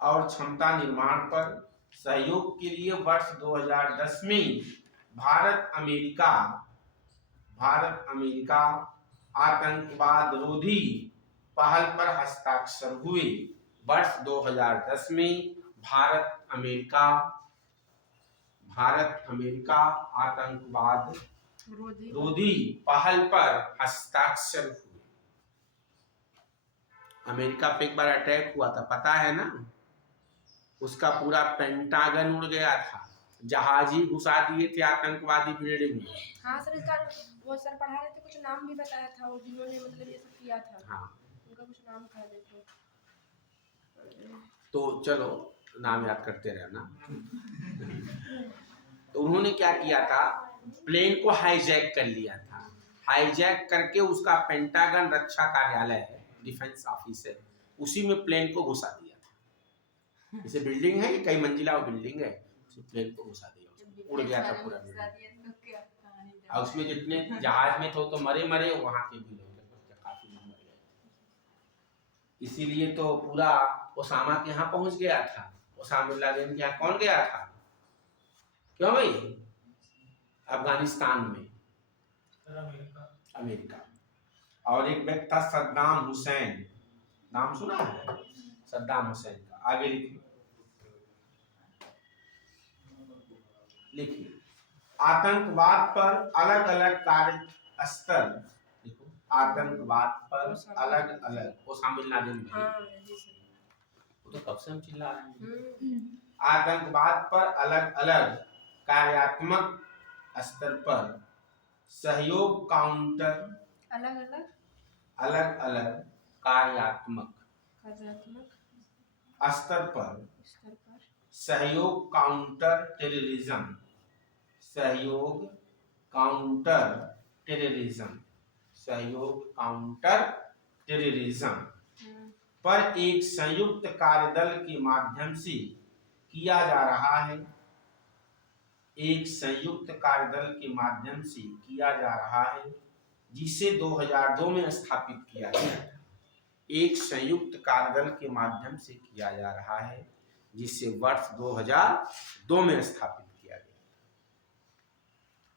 और क्षमता निर्माण पर सहयोग के लिए वर्ष 2010 में भारत अमेरिका आतंकवाद रोधी पहल पर हस्ताक्षर हुए। वर्ष 2010 में भारत अमेरिका आतंकवाद रोधी पहल पर हस्ताक्षर हुए। अमेरिका पे एक बार अटैक हुआ था, पता है ना, उसका पूरा पेंटागन उड़ गया था, जहाज ही घुसा दिए थे आतंकवादी बेड़े में। हाँ सर, इसका वो सर पढ़ा रहे थे, कुछ नाम भी बताया था वो जिन्होंने मतलब ये सब किया था। हाँ, उनका कुछ नाम था देखो। तो चलो नाम याद करते रहना। तो उन्होंने क्या किया था, प्लेन को हाईजैक कर लिया था, हाईजैक करके उसका पेंटागन रक्षा कार्यालय है, डिफेंस ऑफिस है, उसी में प्लेन को घुसा दिया था। जैसे बिल्डिंग है, कई मंजिला वो बिल्डिंग है, उसी प्लेन को घुसा दिया, उड़ गया था पूरा बिल्डिंग। और उसमें जितने जहाज में थे तो मरे वहां के भी लोग काफी लोग मर गए। इसीलिए तो पूरा ओसामा के यहाँ पहुंच गया था, ओसामा बिन लादेन के यहाँ कौन गया था, क्यों भाई, अफगानिस्तान में अमेरिका। और एक व्यक्ति था सद्दाम हुसैन, नाम सुना है सद्दाम हुसैन का। आगे लिखिए, आतंकवाद पर अलग अलग कार्य स्तर, देखो आतंकवाद पर अलग अलग, ओसामा बिन लादेन वो तो कब से हम चिल्ला रहे हैं। आतंकवाद पर अलग अलग कार्यात्मक स्तर पर सहयोग काउंटर, अलग अलग कार्यात्मक स्तर पर सहयोग काउंटर टेररिज्म, सहयोग काउंटर टेररिज्म, सहयोग काउंटर टेररिज्म पर एक संयुक्त कार्यदल के माध्यम से किया जा रहा है, एक संयुक्त कार्यदल के माध्यम से किया जा रहा है, जिसे 2002 में स्थापित किया गया था। एक संयुक्त कार्यदल के माध्यम से किया जा रहा है, जिसे वर्ष 2002 में स्थापित किया गया।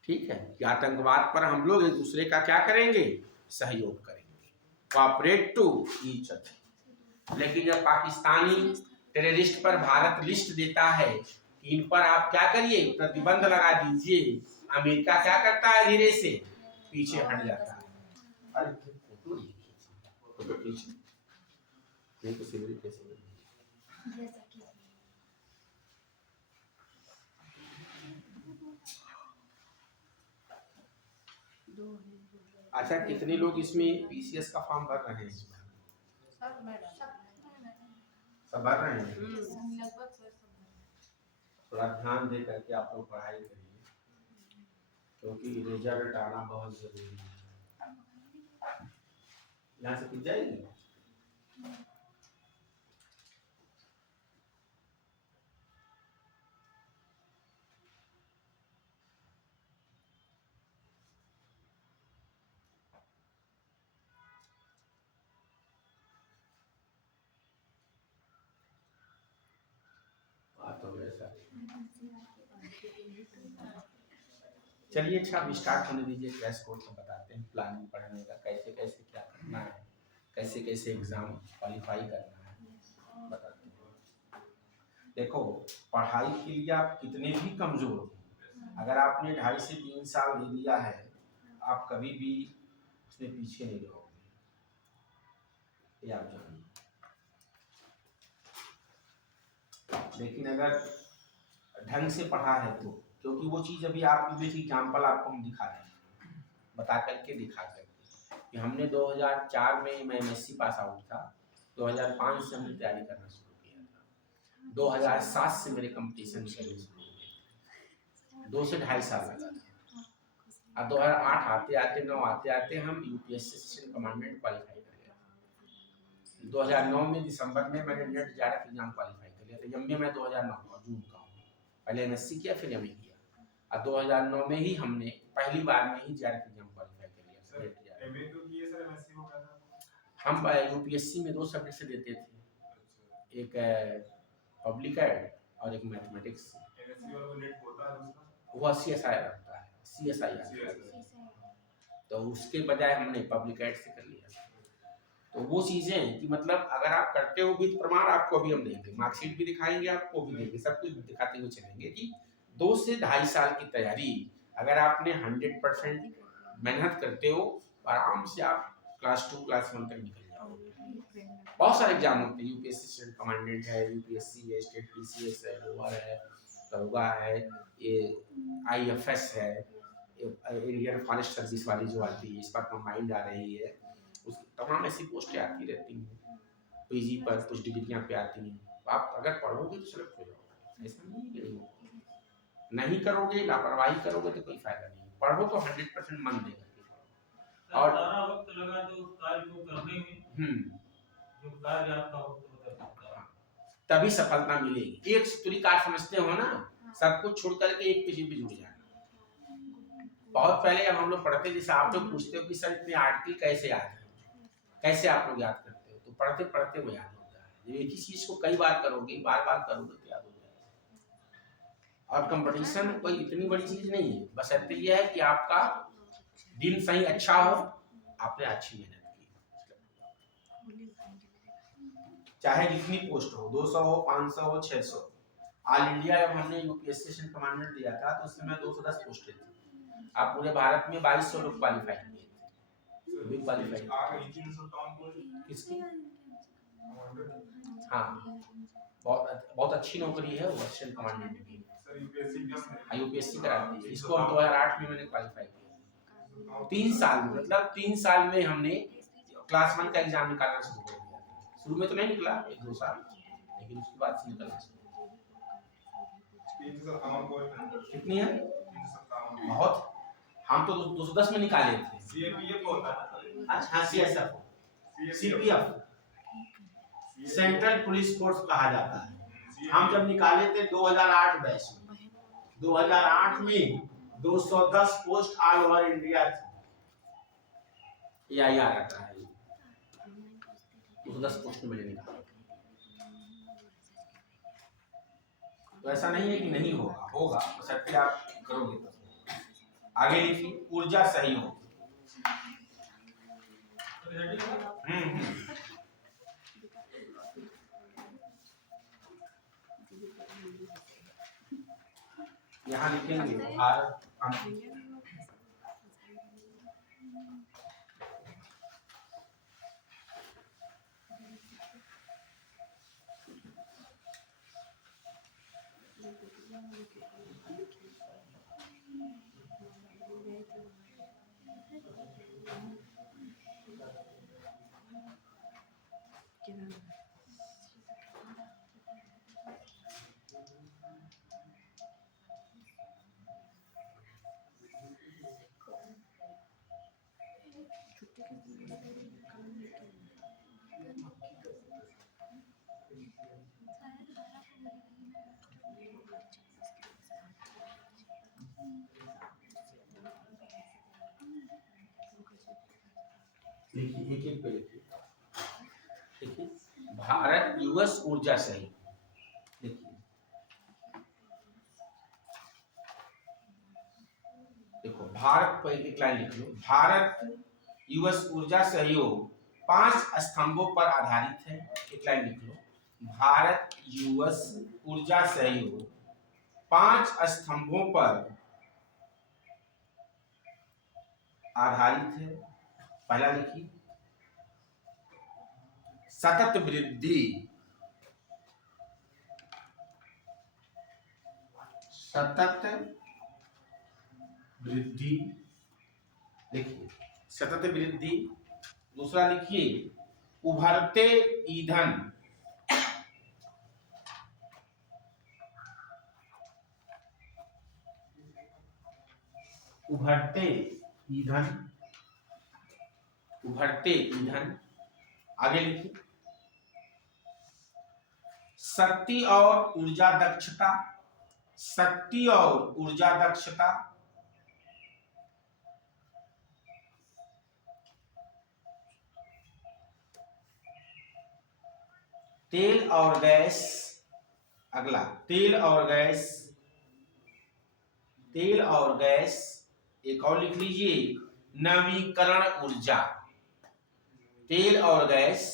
ठीक है, कि आतंकवाद पर हम लोग एक दूसरे का क्या करेंगे, सहयोग करेंगे, कोऑपरेट टू ईच अदर। लेकिन जब पाकिस्तानी टेररिस्ट पर भारत लिस्ट देता है कि इन पर आप क्या करिए, प्रतिबंध लगा दीजिए, अमेरिका क्या करता है, धीरे से पीछे हट जाता है। अरे तो पीछे नहीं तो सिगरेट कैसे। अच्छा, कितने लोग इसमें पीसीएस का फॉर्म भर रहे हैं? सब भर रहे हैं। थोड़ा ध्यान दे करके आप लोग पढ़ाई करिए, क्योंकि रिजल्ट आना बहुत जरूरी है। यहाँ से पिट जाएगी। तो वैसा चलिए, अच्छा अब स्टार्ट होने दीजिए। क्रैश कोर्स हम बताते हैं प्लानिंग पढ़ने का, कैसे कैसे क्या करना है, कैसे कैसे एग्ज़ाम क्वालिफाई करना है बताते हैं। देखो, पढ़ाई के लिए आप कितने भी कमज़ोर हो, अगर आपने 2.5 से 3 साल दे दिया है, आप कभी भी उससे पीछे नहीं रहोगे, ये आप जानिए। लेकिन अगर ढंग से पढ़ा है तो, क्योंकि वो चीज़ अभी आप एग्जाम्पल आपको हम दिखा रहे हैं, बता करके दिखा करके कि हमने 2004 में मैं MSc पास आउट था, 2005 से हमने तैयारी करना शुरू किया था, 2007 से मेरे कंपटीशन करने शुरू हुए, 2 से 2.5 साल लगा था। अब 2008 आते आते 9 आते आते हम UPSC असिस्टेंट कमांडेंट क्वालिफाई कर गए। 2009 में दिसंबर में मैंने नेट JRF एग्जाम क्वालिफाई कर लिया था। MA मैं 2009 जून का हूँ, पहले MSc किया फिर MA किया। अब 2009 में ही हमने पहली बार में ही JRF एग्जाम क्वालिफाई कर लिया। सर MA क्यों किए सर? MSc हो गया था। हम UPSC में 2 सब्जेक्ट से देते थे, एक पब्लिक एड और एक मैथमेटिक्स। MSc वाला को नेट होता है उसका, वो CSI रहता है, CSI, तो उसके बजाय हमने पब्लिक एड से कर लिया। तो वो चीज़ें हैं कि मतलब अगर आप करते हो भी तो प्रमाण आपको अभी हम देंगे, मार्कशीट भी दिखाएंगे, आपको भी देंगे, सब कुछ दिखाते हुए चलेंगे कि 2 से 2.5 साल की तैयारी अगर आपने 100% मेहनत करते हो, आराम से आप क्लास 2 क्लास 1 तक निकल जाओगे। बहुत सारे एग्जाम होते हैं, UPSC असिस्टेंट कमांडेंट है, UPSC है, स्टेट PCS है, लोअर है, दरोगा है, ये IFS है, इंडियन फॉरेस्ट सर्विस वाली जो आती है, इस पर कंबाइंड आ रही है, उसकी तमाम ऐसी पोस्टें आती रहती हैं। PG पर कुछ डिग्रियां पे आती हैं, आप अगर पढ़ोगे तो सिलेक्ट हो जाओगे, ऐसा नहीं है कि नहीं करोगे, लापरवाही करोगे तो कोई फायदा नहीं। पढ़ो तो 100% मन देकर के पढ़ो, और सारा वक्त लगा दो उस कार्य को करने में, जो कार्य आपका होता है, तभी सफलता मिलेगी। एक सूत्री कार समझते हो ना, सब कुछ छोड़ करके एक पीछे पे जुड़ जाना। बहुत पहले जब हम लोग पढ़ते, जैसे आप लोग पूछते हो कि सर इतने आर्टिकल कैसे याद है, कैसे आप लोग याद करते हो, तो पढ़ते पढ़ते वो याद होता है। जब एक ही चीज को कई बार करोगे, बार बार करोगे तो याद हो जाएगा। और कंपटीशन कोई इतनी बड़ी चीज नहीं है, बस इतना ये है कि आपका दिन सही अच्छा हो, आपने अच्छी मेहनत की, चाहे जितनी पोस्ट हो, 200 हो, 500 हो, 600। ऑल इंडिया जब हमने UPSC असिस्टेंट कमांडेंट दिया था तो उस समय 210 पोस्टें थी। आप पूरे भारत में 2200 लोग क्वालिफाई किए थे, भी क्वालिफाई किसकी? हाँ, बहुत अच्छी नौकरी है वो असिस्टेंट कमांडेंट की। सर UPSC कराती है, इसको हम 2008 में मैंने क्वालिफाई किया। 3 साल में, मतलब 3 साल में हमने क्लास 1 का एग्जाम निकालना शुरू कर दिया। शुरू में तो नहीं निकला, 1-2 साल, लेकिन उसके बाद से निकलना शुरू। कितनी है? बहुत। हम तो 210 में निकाले थे। अच्छा, CPF सेंट्रल पुलिस फोर्स कहा जाता है। हम जब निकाले थे 2008 बैच में, 2008 में 210 पोस्ट ऑल ओवर इंडिया थी। AIR आता है, 210 पोस्ट मैंने निकाला। तो ऐसा नहीं है कि नहीं होगा, होगा, बशर्ते आप करोगे तो। आगे लिखिए, ऊर्जा सहयोग। यहाँ लिखेंगे भारत देखिए एक एक पे लिखिए। देखिए भारत यूएस ऊर्जा सहयोग, देखिए देखो भारत पर एक लाइन लिख लो, भारत यूएस ऊर्जा सहयोग 5 स्तंभों पर आधारित है। एक लाइन लिख लो, भारत यूएस ऊर्जा सहयोग 5 स्तंभों पर आधारित है। पहला लिखिए सतत वृद्धि, सतत वृद्धि, देखिए सतत वृद्धि। दूसरा लिखिए उभरते ईंधन, उभरते ईंधन, उभरते ईंधन। आगे लिखिए शक्ति और ऊर्जा दक्षता, शक्ति और ऊर्जा दक्षता। तेल और गैस, अगला तेल और गैस, तेल और गैस। एक और लिख लीजिए नवीकरण ऊर्जा, तेल और गैस।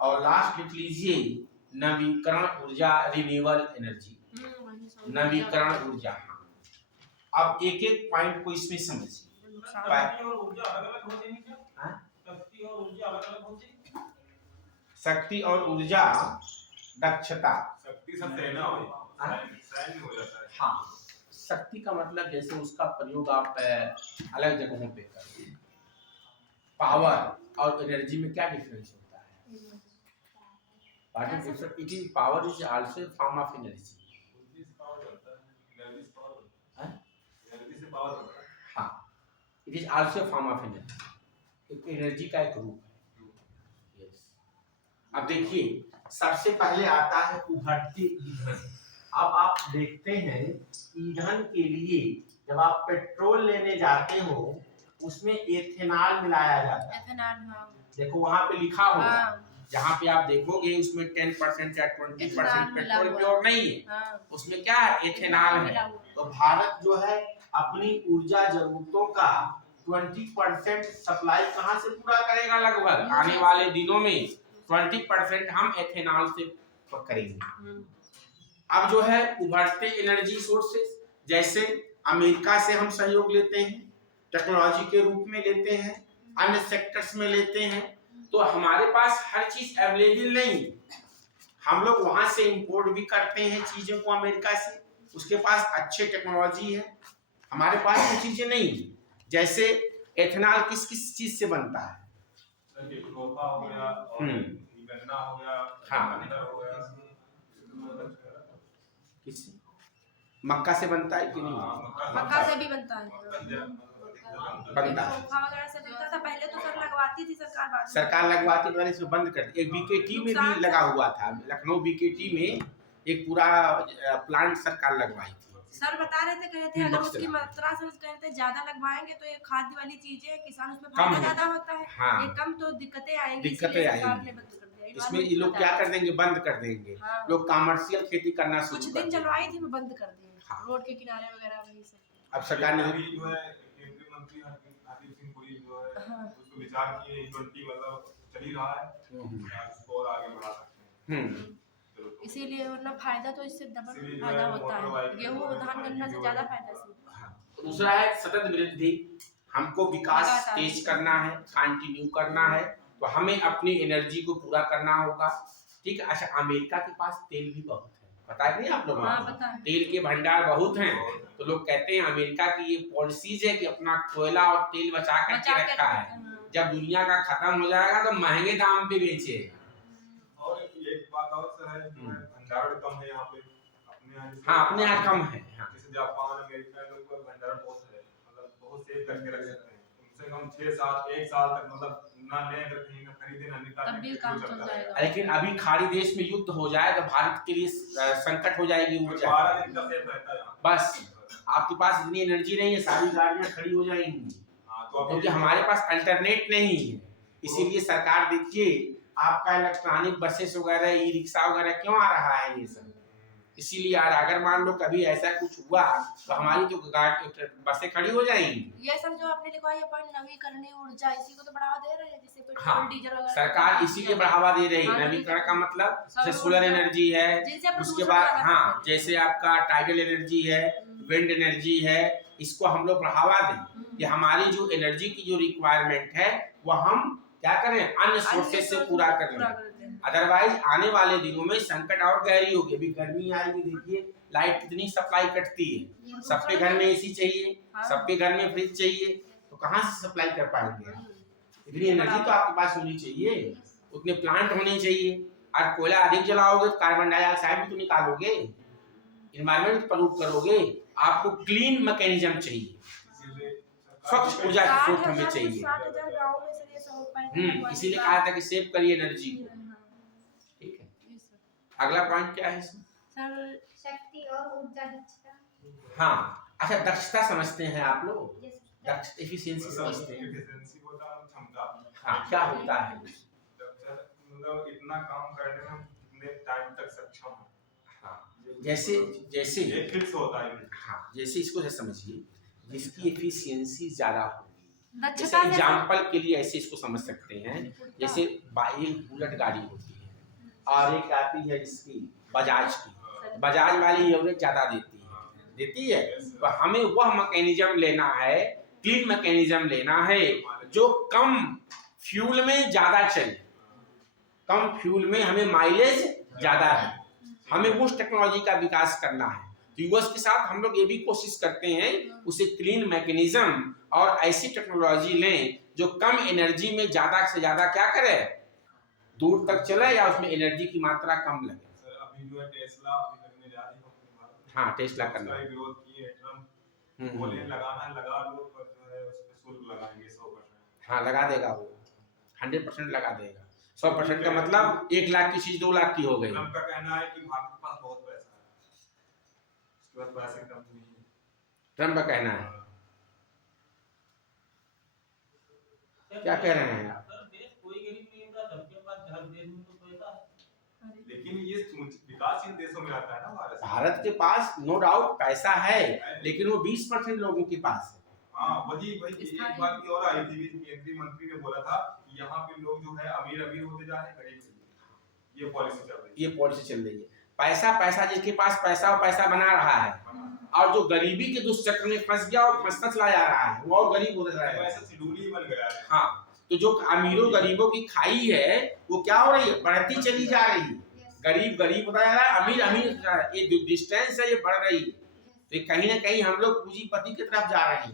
और लास्ट लिख लीजिए नवीकरण ऊर्जा, रिन्यूएबल एनर्जी, नवीकरण ऊर्जा। अब एक एक पॉइंट को इसमें समझिए। शक्ति और ऊर्जा अलग-अलग होते हैं क्या? शक्ति और ऊर्जा अलग-अलग होते हैं? शक्ति और ऊर्जा दक्षता, शक्ति सब देना हो, सैन्य हो जाता है। हाँ शक्ति का मतलब जैसे उसका प्रयोग आप अलग जगहों पे करते हैं। पावर और एनर्जी में क्या डिफरेंस होता है? What is difference? It is power is also a form of energy. Energy से पावर होता है, एनर्जी से पावर होता हाँ? है, एनर्जी से पावर होता है। हाँ it is also a form of energy, एक एनर्जी का एक रूप है। यस। अब देखिए सबसे पहले आता है उभरते ईंधन। अब आप देखते हैं ईंधन के लिए जब आप पेट्रोल लेने जाते हो उसमें एथेनॉल मिलाया जाता है। एथेनॉल, हाँ। देखो वहां पे लिखा होगा, हाँ। जहाँ पे आप देखोगे उसमें 10% या 20% पेट्रोल हुआ प्योर नहीं है। हाँ। उसमें क्या है? एथेनॉल है। तो भारत जो है अपनी ऊर्जा जरूरतों का 20% सप्लाई कहाँ से पूरा करेगा? लगभग आने वाले दिनों में 20% हम एथेनॉल से करेंगे। अब जो है उभरते एनर्जी सोर्सेस, जैसे अमेरिका से हम सहयोग लेते हैं, टेक्नोलॉजी के रूप में लेते हैं, अन्य सेक्टर्स में लेते हैं, तो हमारे पास हर चीज अवेलेबल नहीं। हम लोग वहां से इंपोर्ट भी करते हैं चीजों को अमेरिका से, उसके पास अच्छे टेक्नोलॉजी है, हमारे पास ये चीजें नहीं। जैसे एथेनॉल किस किस चीज से बनता है? लोहा हो गया और गन्ना हो गया, हाँ। अंदर हो गया, किस मक्का से बनता है कि नहीं? मक्का से भी बनता है। बनता है। खोखा वगैरह से बनता था पहले, तो सर लगवाती थी सरकार, बाद में सरकार लगवाती, मैंने इसमें बंद कर दिया। एक बीकेटी में भी लगा हुआ था, लखनऊ बीकेटी में एक पूरा प्लांट सरकार लगवाई थी। सर बता रहे थे, कह रहे थे अगर उसकी मात्रा से कह रहे थे ज्यादा लगवाएंगे तो ये खाद्य वाली चीजें किसान उसमें फायदा ज्यादा होता है। हाँ। ये कम तो दिक्कतें आएंगी, दिक्कतें इसलिए सरकार आएंगी। ने बंद कर दिया। इसमें ये लोग क्या कर देंगे? बंद कर देंगे। हाँ। लोग कमर्शियल खेती करना शुरू कुछ कर दिन देंगे। चलवाई थी, वो बंद कर दिए। हाँ। रोड के किनारे वगैरह वही सब। अब सरकार ने अभी जो है केंद्रीय मंत्री हरदीप सिंह पुरी जो है हाँ। उसको विचार किए 20 मतलब चल ही रहा है, उसको और आगे बढ़ा सकते हैं। इसीलिए वरना फायदा तो इससे डबल इसीलिए जो फायदा है होता मोटर है। बाइक गेहूं धान गन्ना से ज्यादा फायदा इसमें। दूसरा है सतत वृद्धि। हमको विकास लगातार। तेज करना है, कंटिन्यू करना है, तो हमें अपनी एनर्जी को पूरा करना होगा। ठीक है। अच्छा अमेरिका के पास तेल भी बहुत है, पता है नहीं आप लोगों हाँ, को? पता है। तेल के भंडार बहुत हैं। तो लोग कहते हैं अमेरिका की ये पॉलिसीज है कि अपना कोयला और तेल बचा करके रखा है, जब दुनिया का खत्म हो जाएगा तो महंगे दाम पे बेचेगा। और एक बात और सर है, भंडारण कम है यहाँ पे अपने यहाँ। हाँ अपने यहाँ कम है। हाँ। जैसे जापान अमेरिका इन लोगों का भंडारण बहुत है, मतलब बहुत सेव करके रख सकते हैं। उनसे कम 6-7 1 साल तक मतलब ना ले अगर कहीं ना खरीदे ना निकाले तब भी काम चल जाएगा। लेकिन अभी खाड़ी देश में युद्ध हो जाए तो भारत के लिए संकट हो जाएगी ऊर्जा। 12 दिन का सेव रहता है यहाँ। बस आपके पास इतनी एनर्जी नहीं है, सारी गाड़ियां खड़ी हो जाएंगी, हाँ, तो क्योंकि हमारे पास अल्टरनेट नहीं है। इसीलिए सरकार देखिए आपका इलेक्ट्रॉनिक बसेस वगैरह ई रिक्शा वगैरह क्यों आ रहा है ये सब, इसीलिए यार अगर मान लो कभी ऐसा कुछ हुआ तो हमारी तो बसें खड़ी हो जाएंगी। ये सब जो आपने लिखा है ये पर नवीकरणीय ऊर्जा इसी को तो बढ़ावा दे रहे हैं, जैसे पेट्रोल हाँ, डीजल वगैरह सरकार इसीलिए बढ़ावा दे रही है। हाँ, नवीकरण का मतलब जैसे सौर सोलर ऊर्जा, एनर्जी है, जिनसे प्रदूषण उसके बाद ज्यादा हाँ होता है। जैसे आपका टाइडल एनर्जी है, विंड एनर्जी है, इसको हम लोग बढ़ावा दें कि हमारी जो एनर्जी की जो रिक्वायरमेंट है वो हम क्या करें, अन्य सोर्सेज से पूरा कर लें। अदरवाइज आने वाले दिनों में संकट और गहरी होगी। अभी गर्मी आएगी, देखिए लाइट कितनी सप्लाई कटती है, सबके घर में एसी चाहिए, सबके घर में फ्रिज चाहिए, तो कहाँ से सप्लाई कर पाएंगे। इतनी एनर्जी तो आपके पास होनी चाहिए, उतने प्लांट होने चाहिए। और कोयला अधिक जलाओगे तो कार्बन डाइऑक्साइड भी तो निकालोगे, इन्वायरमेंट पॉल्यूट करोगे। आपको क्लीन मैकेनिज्म चाहिए, स्वच्छ ऊर्जा की स्रोत हमें चाहिए। इसीलिए कहा था कि सेव करिए एनर्जी को। ठीक है, अगला पॉइंट क्या है इसमें? शक्ति और ऊर्जा दक्षता। हाँ अच्छा, दक्षता समझते हैं आप लोग, दक्षता एफिशिएंसी समझते हैं। एफिशिएंसी होता है क्षमता। हाँ क्या होता है? मतलब इतना काम करने में कितने टाइम तक सक्षम है। हाँ जैसे जैसे एक फिक्स होता है। हाँ जैसे इसको से समझिए, जिसकी एफिशिएंसी ज्यादा होगी, जैसे दक्षता एग्जांपल के लिए ऐसे इसको समझ सकते हैं, जैसे एक बुलेट गाड़ी होती है और एक आती है इसकी बजाज की, बजाज वाली एवरेज ज्यादा देती है, तो हमें वह मैकेनिज्म लेना है, क्लीन मैकेनिज्म लेना है जो कम फ्यूल में ज्यादा चले, कम फ्यूल में हमें माइलेज ज्यादा है, हमें उस टेक्नोलॉजी का विकास करना है। तो यूएस के साथ हम लोग ये भी कोशिश करते हैं उसे क्लीन मैकेनिज्म और ऐसी टेक्नोलॉजी लें जो कम एनर्जी में ज्यादा से ज्यादा क्या करे, दूर तक चले या उसमें एनर्जी की मात्रा कम लगे। सर अभी जो है टेस्ला अभी लगने जा रही है। हाँ टेस्ला करना उसका विरोध किए ट्रम्प, बोले लगाना लगा लो, पर जो है उस पे शुल्क लगाएंगे 100%। हाँ लगा देगा वो, 100% लगा देगा। 100% का मतलब 1 लाख की चीज 2 लाख की हो गई। ट्रम्प का कहना है कि भारत के पास बहुत पैसा है, उसके पास पैसे कम नहीं है। ट्रम्प का कहना है, क्या कह रहे हैं? कोई गरीब नहीं होता, सबके पास हर देश में तो पैसा है। लेकिन ये विकासशील देशों में आता है ना भारत के पास नो डाउट पैसा है, लेकिन वो 20% लोगों के पास है। हाँ वही एक बात की और आई थी, केंद्रीय मंत्री ने बोला था कि यहाँ पे लोग जो है अमीर होते जा रहे हैं, गरीब ये पॉलिसी चल रही है। ये पॉलिसी चल रही है, पैसा जिसके पास पैसा वो पैसा बना रहा है, और जो गरीबी के दुष्चक्र में फंस गया और फंसता चला जा रहा है, वो और गरीब होता जा रहा है। ऐसा शेड्यूल ही बन गया है। हाँ तो जो अमीरों गरीबों की खाई है वो क्या हो रही है, बढ़ती चली जा रही है। गरीब होता जा रहा है, अमीर होता जा रहा है, ये जो डिस्टेंस है ये बढ़ रही है। तो कहीं ना कहीं हम लोग पूंजीपति की तरफ जा रहे हैं,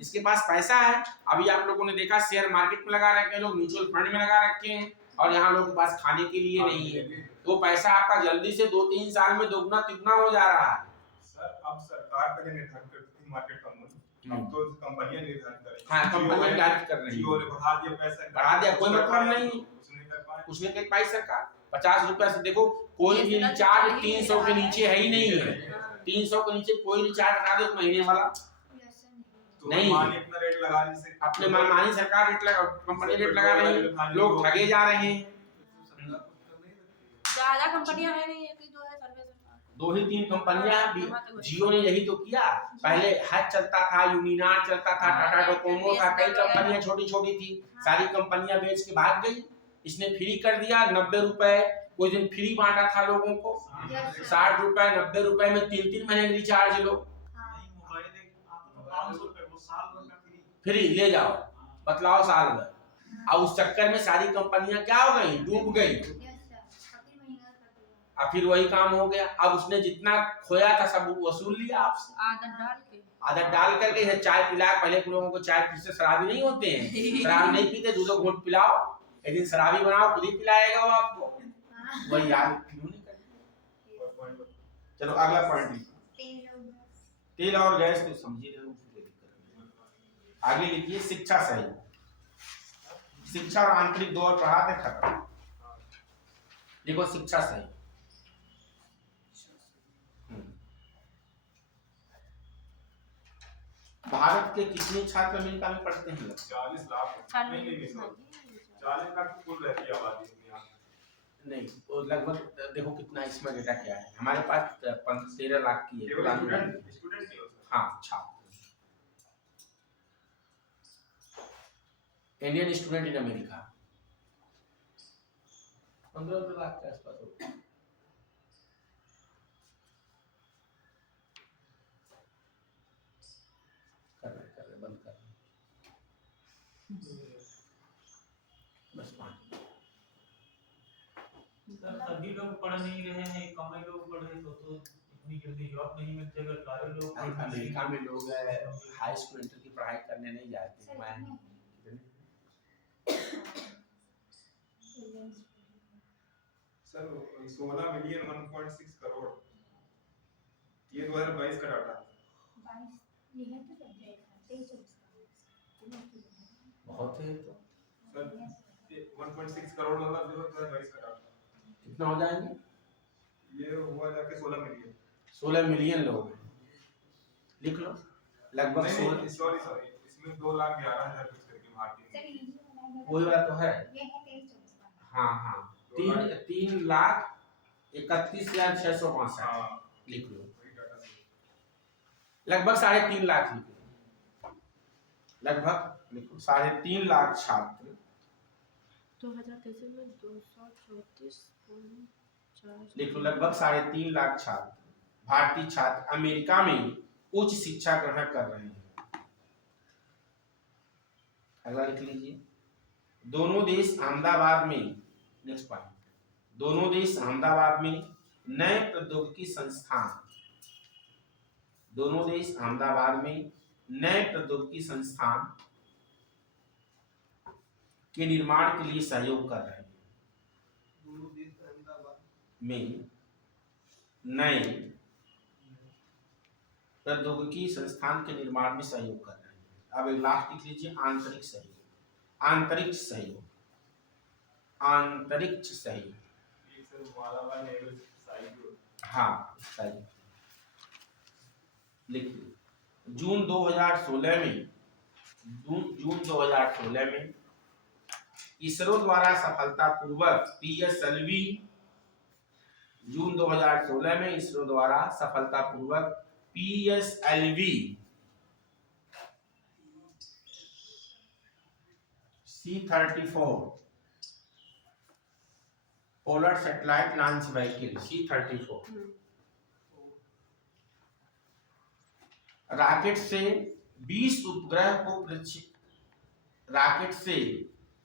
इसके पास पैसा है। अभी आप लोगों ने देखा शेयर मार्केट में लगा रखे हैं लोग, म्यूचुअल फंड में लगा रखे हैं, और यहाँ लोगों के पास खाने के लिए नहीं है, तो पैसा आपका जल्दी से 2-3 साल में दोगुना तिगुना हो जा रहा है। सर अब सरकार का निर्धारण करती है मार्केट का मूल्य, अब तो कंपनियां निर्धारित कर रही हैं। हाँ कंपनियां निर्धारित कर रही हैं, जियो ने बढ़ा दिया पैसा, बढ़ा दिया, कोई मतलब नहीं, कुछ नहीं कर पाई सरकार। 50 रुपए से देखो कोई भी रिचार्ज 300 के नीचे है ही नहीं है, 300 के नीचे कोई रिचार्ज हटा दो महीने वाला नहीं, अपना रेट लगा रही है, अपने मनमानी सरकार रेट लगा, कंपनी रेट लगा रही है, लोग ठगे जा रहे हैं। ज्यादा कंपनियां है नहीं, एक ही दो है सर्वे सरकार, 2 ही 3 कंपनियां। जियो ने यही तो किया, पहले हैच चलता था, यूनिनार चलता था, टाटा डोकोमो था, कई कंपनियां छोटी छोटी थी, सारी कंपनियां बेच के भाग गई। इसने फ्री कर दिया 90 रुपए, कोई दिन फ्री बांटा था लोगों को, 60 रुपए 90 रुपए में 3-3 महीने रिचार्ज लो, फ्री ले जाओ, बतलाओ साल भर। और उस चक्कर में सारी कंपनियां क्या हो गई, डूब गई, अब फिर वही काम हो गया। अब उसने जितना खोया था सब वसूल लिया आपसे, आदत डाल करके चाय पिला। पहले के लोगों को चाय पीते शराबी नहीं होते हैं, शराब नहीं पीते, 2 घूंट पिलाओ, एक दिन शराबी बनाओ, खुद ही पिलाएगा वो आपको, वही याद क्यों नहीं करते। चलो अगला पॉइंट, तेल और गैस तो समझिए, आगे लिखिए शिक्षा सही, शिक्षा और आंतरिक दो और पढ़ाते खत्म। देखो शिक्षा सही, भारत के कितने छात्र अमेरिका में पढ़ते हैं? 40 लाख। 40 लाख कुल रहती है आबादी अपनी यहाँ। नहीं वो लगभग देखो कितना इसमें डेटा क्या है हमारे पास 13 लाख की है केवल स्टूडेंट ही होता हाँ छात्र Indian student in America 15 lakh के आसपास होगा। कर रहे बंद कर रहे बस 5 सर सभी लोग पढ़ नहीं रहे हैं, कम ही लोग पढ़ रहे तो इतनी जल्दी जॉब नहीं मिलती। अगर सारे लोग अमेरिका में लोग हाई स्कूल इंटर की पढ़ाई करने नहीं जाते मैं सर 16 मिलियन 1.6 करोड़ ये 2022 का डाटा है। 22 ये है तो सब्जेक्ट है 23 बहुत है तो सर 1.6 करोड़ मतलब जो 2022 का डाटा कितना हो जाएंगे ये हुआ जाके 16 मिलियन 16 मिलियन लोग हैं लिख लो लगभग 16 सॉरी इसमें 2,11,000 कुछ करके भारतीय सर ये वही बात तो है ये है 23 हाँ हाँ 3,31,665 हाँ लिख लो वही डाटा से लगभग 3.5 लाख लिख लो लगभग लिखो 3.5 लाख छात्र 2023 में 234.4 लिख लो लगभग 3.5 लाख छात्र भारतीय छात्र अमेरिका में उच्च शिक्षा ग्रहण कर रहे हैं। अगला लिख लीजिए दोनों देश अहमदाबाद में नेक्स्ट पॉइंट दोनों देश अहमदाबाद में नए प्रौद्योगिकी संस्थान दोनों देश अहमदाबाद में नए प्रौद्योगिकी संस्थान के निर्माण के लिए सहयोग कर रहे हैं। दोनों देश अहमदाबाद में नए प्रौद्योगिकी संस्थान के निर्माण में सहयोग कर रहे हैं। अब लास्ट लिख लीजिए आंतरिक सहयोग अंतरिक्ष सहयोग अंतरिक्ष सहयोग ये सर मालाबार नेवल साइट हाँ सही लिख लीजिए जून 2016 में इसरो द्वारा सफलतापूर्वक PSLV जून 2016 में इसरो द्वारा सफलतापूर्वक PSLV C-34 polar satellite launch vehicle C-34 rocket से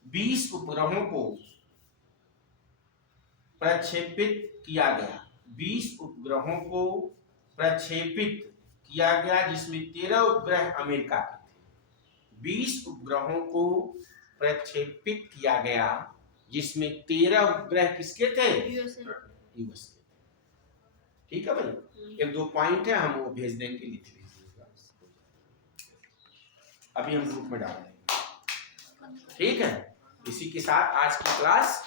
20 उपग्रहों को प्रक्षेपित किया गया 20 उपग्रहों को प्रक्षेपित किया गया जिसमें 13 उपग्रह अमेरिका के थे 20 उपग्रहों को प्रक्षेपित किया गया जिसमें 13 उपग्रह किसके थे यूएस के। ठीक है भाई 1-2 पॉइंट है हम वो भेज देंगे लिख लीजिएगा अभी हम ग्रुप में डाल देंगे ठीक है इसी के साथ आज की क्लास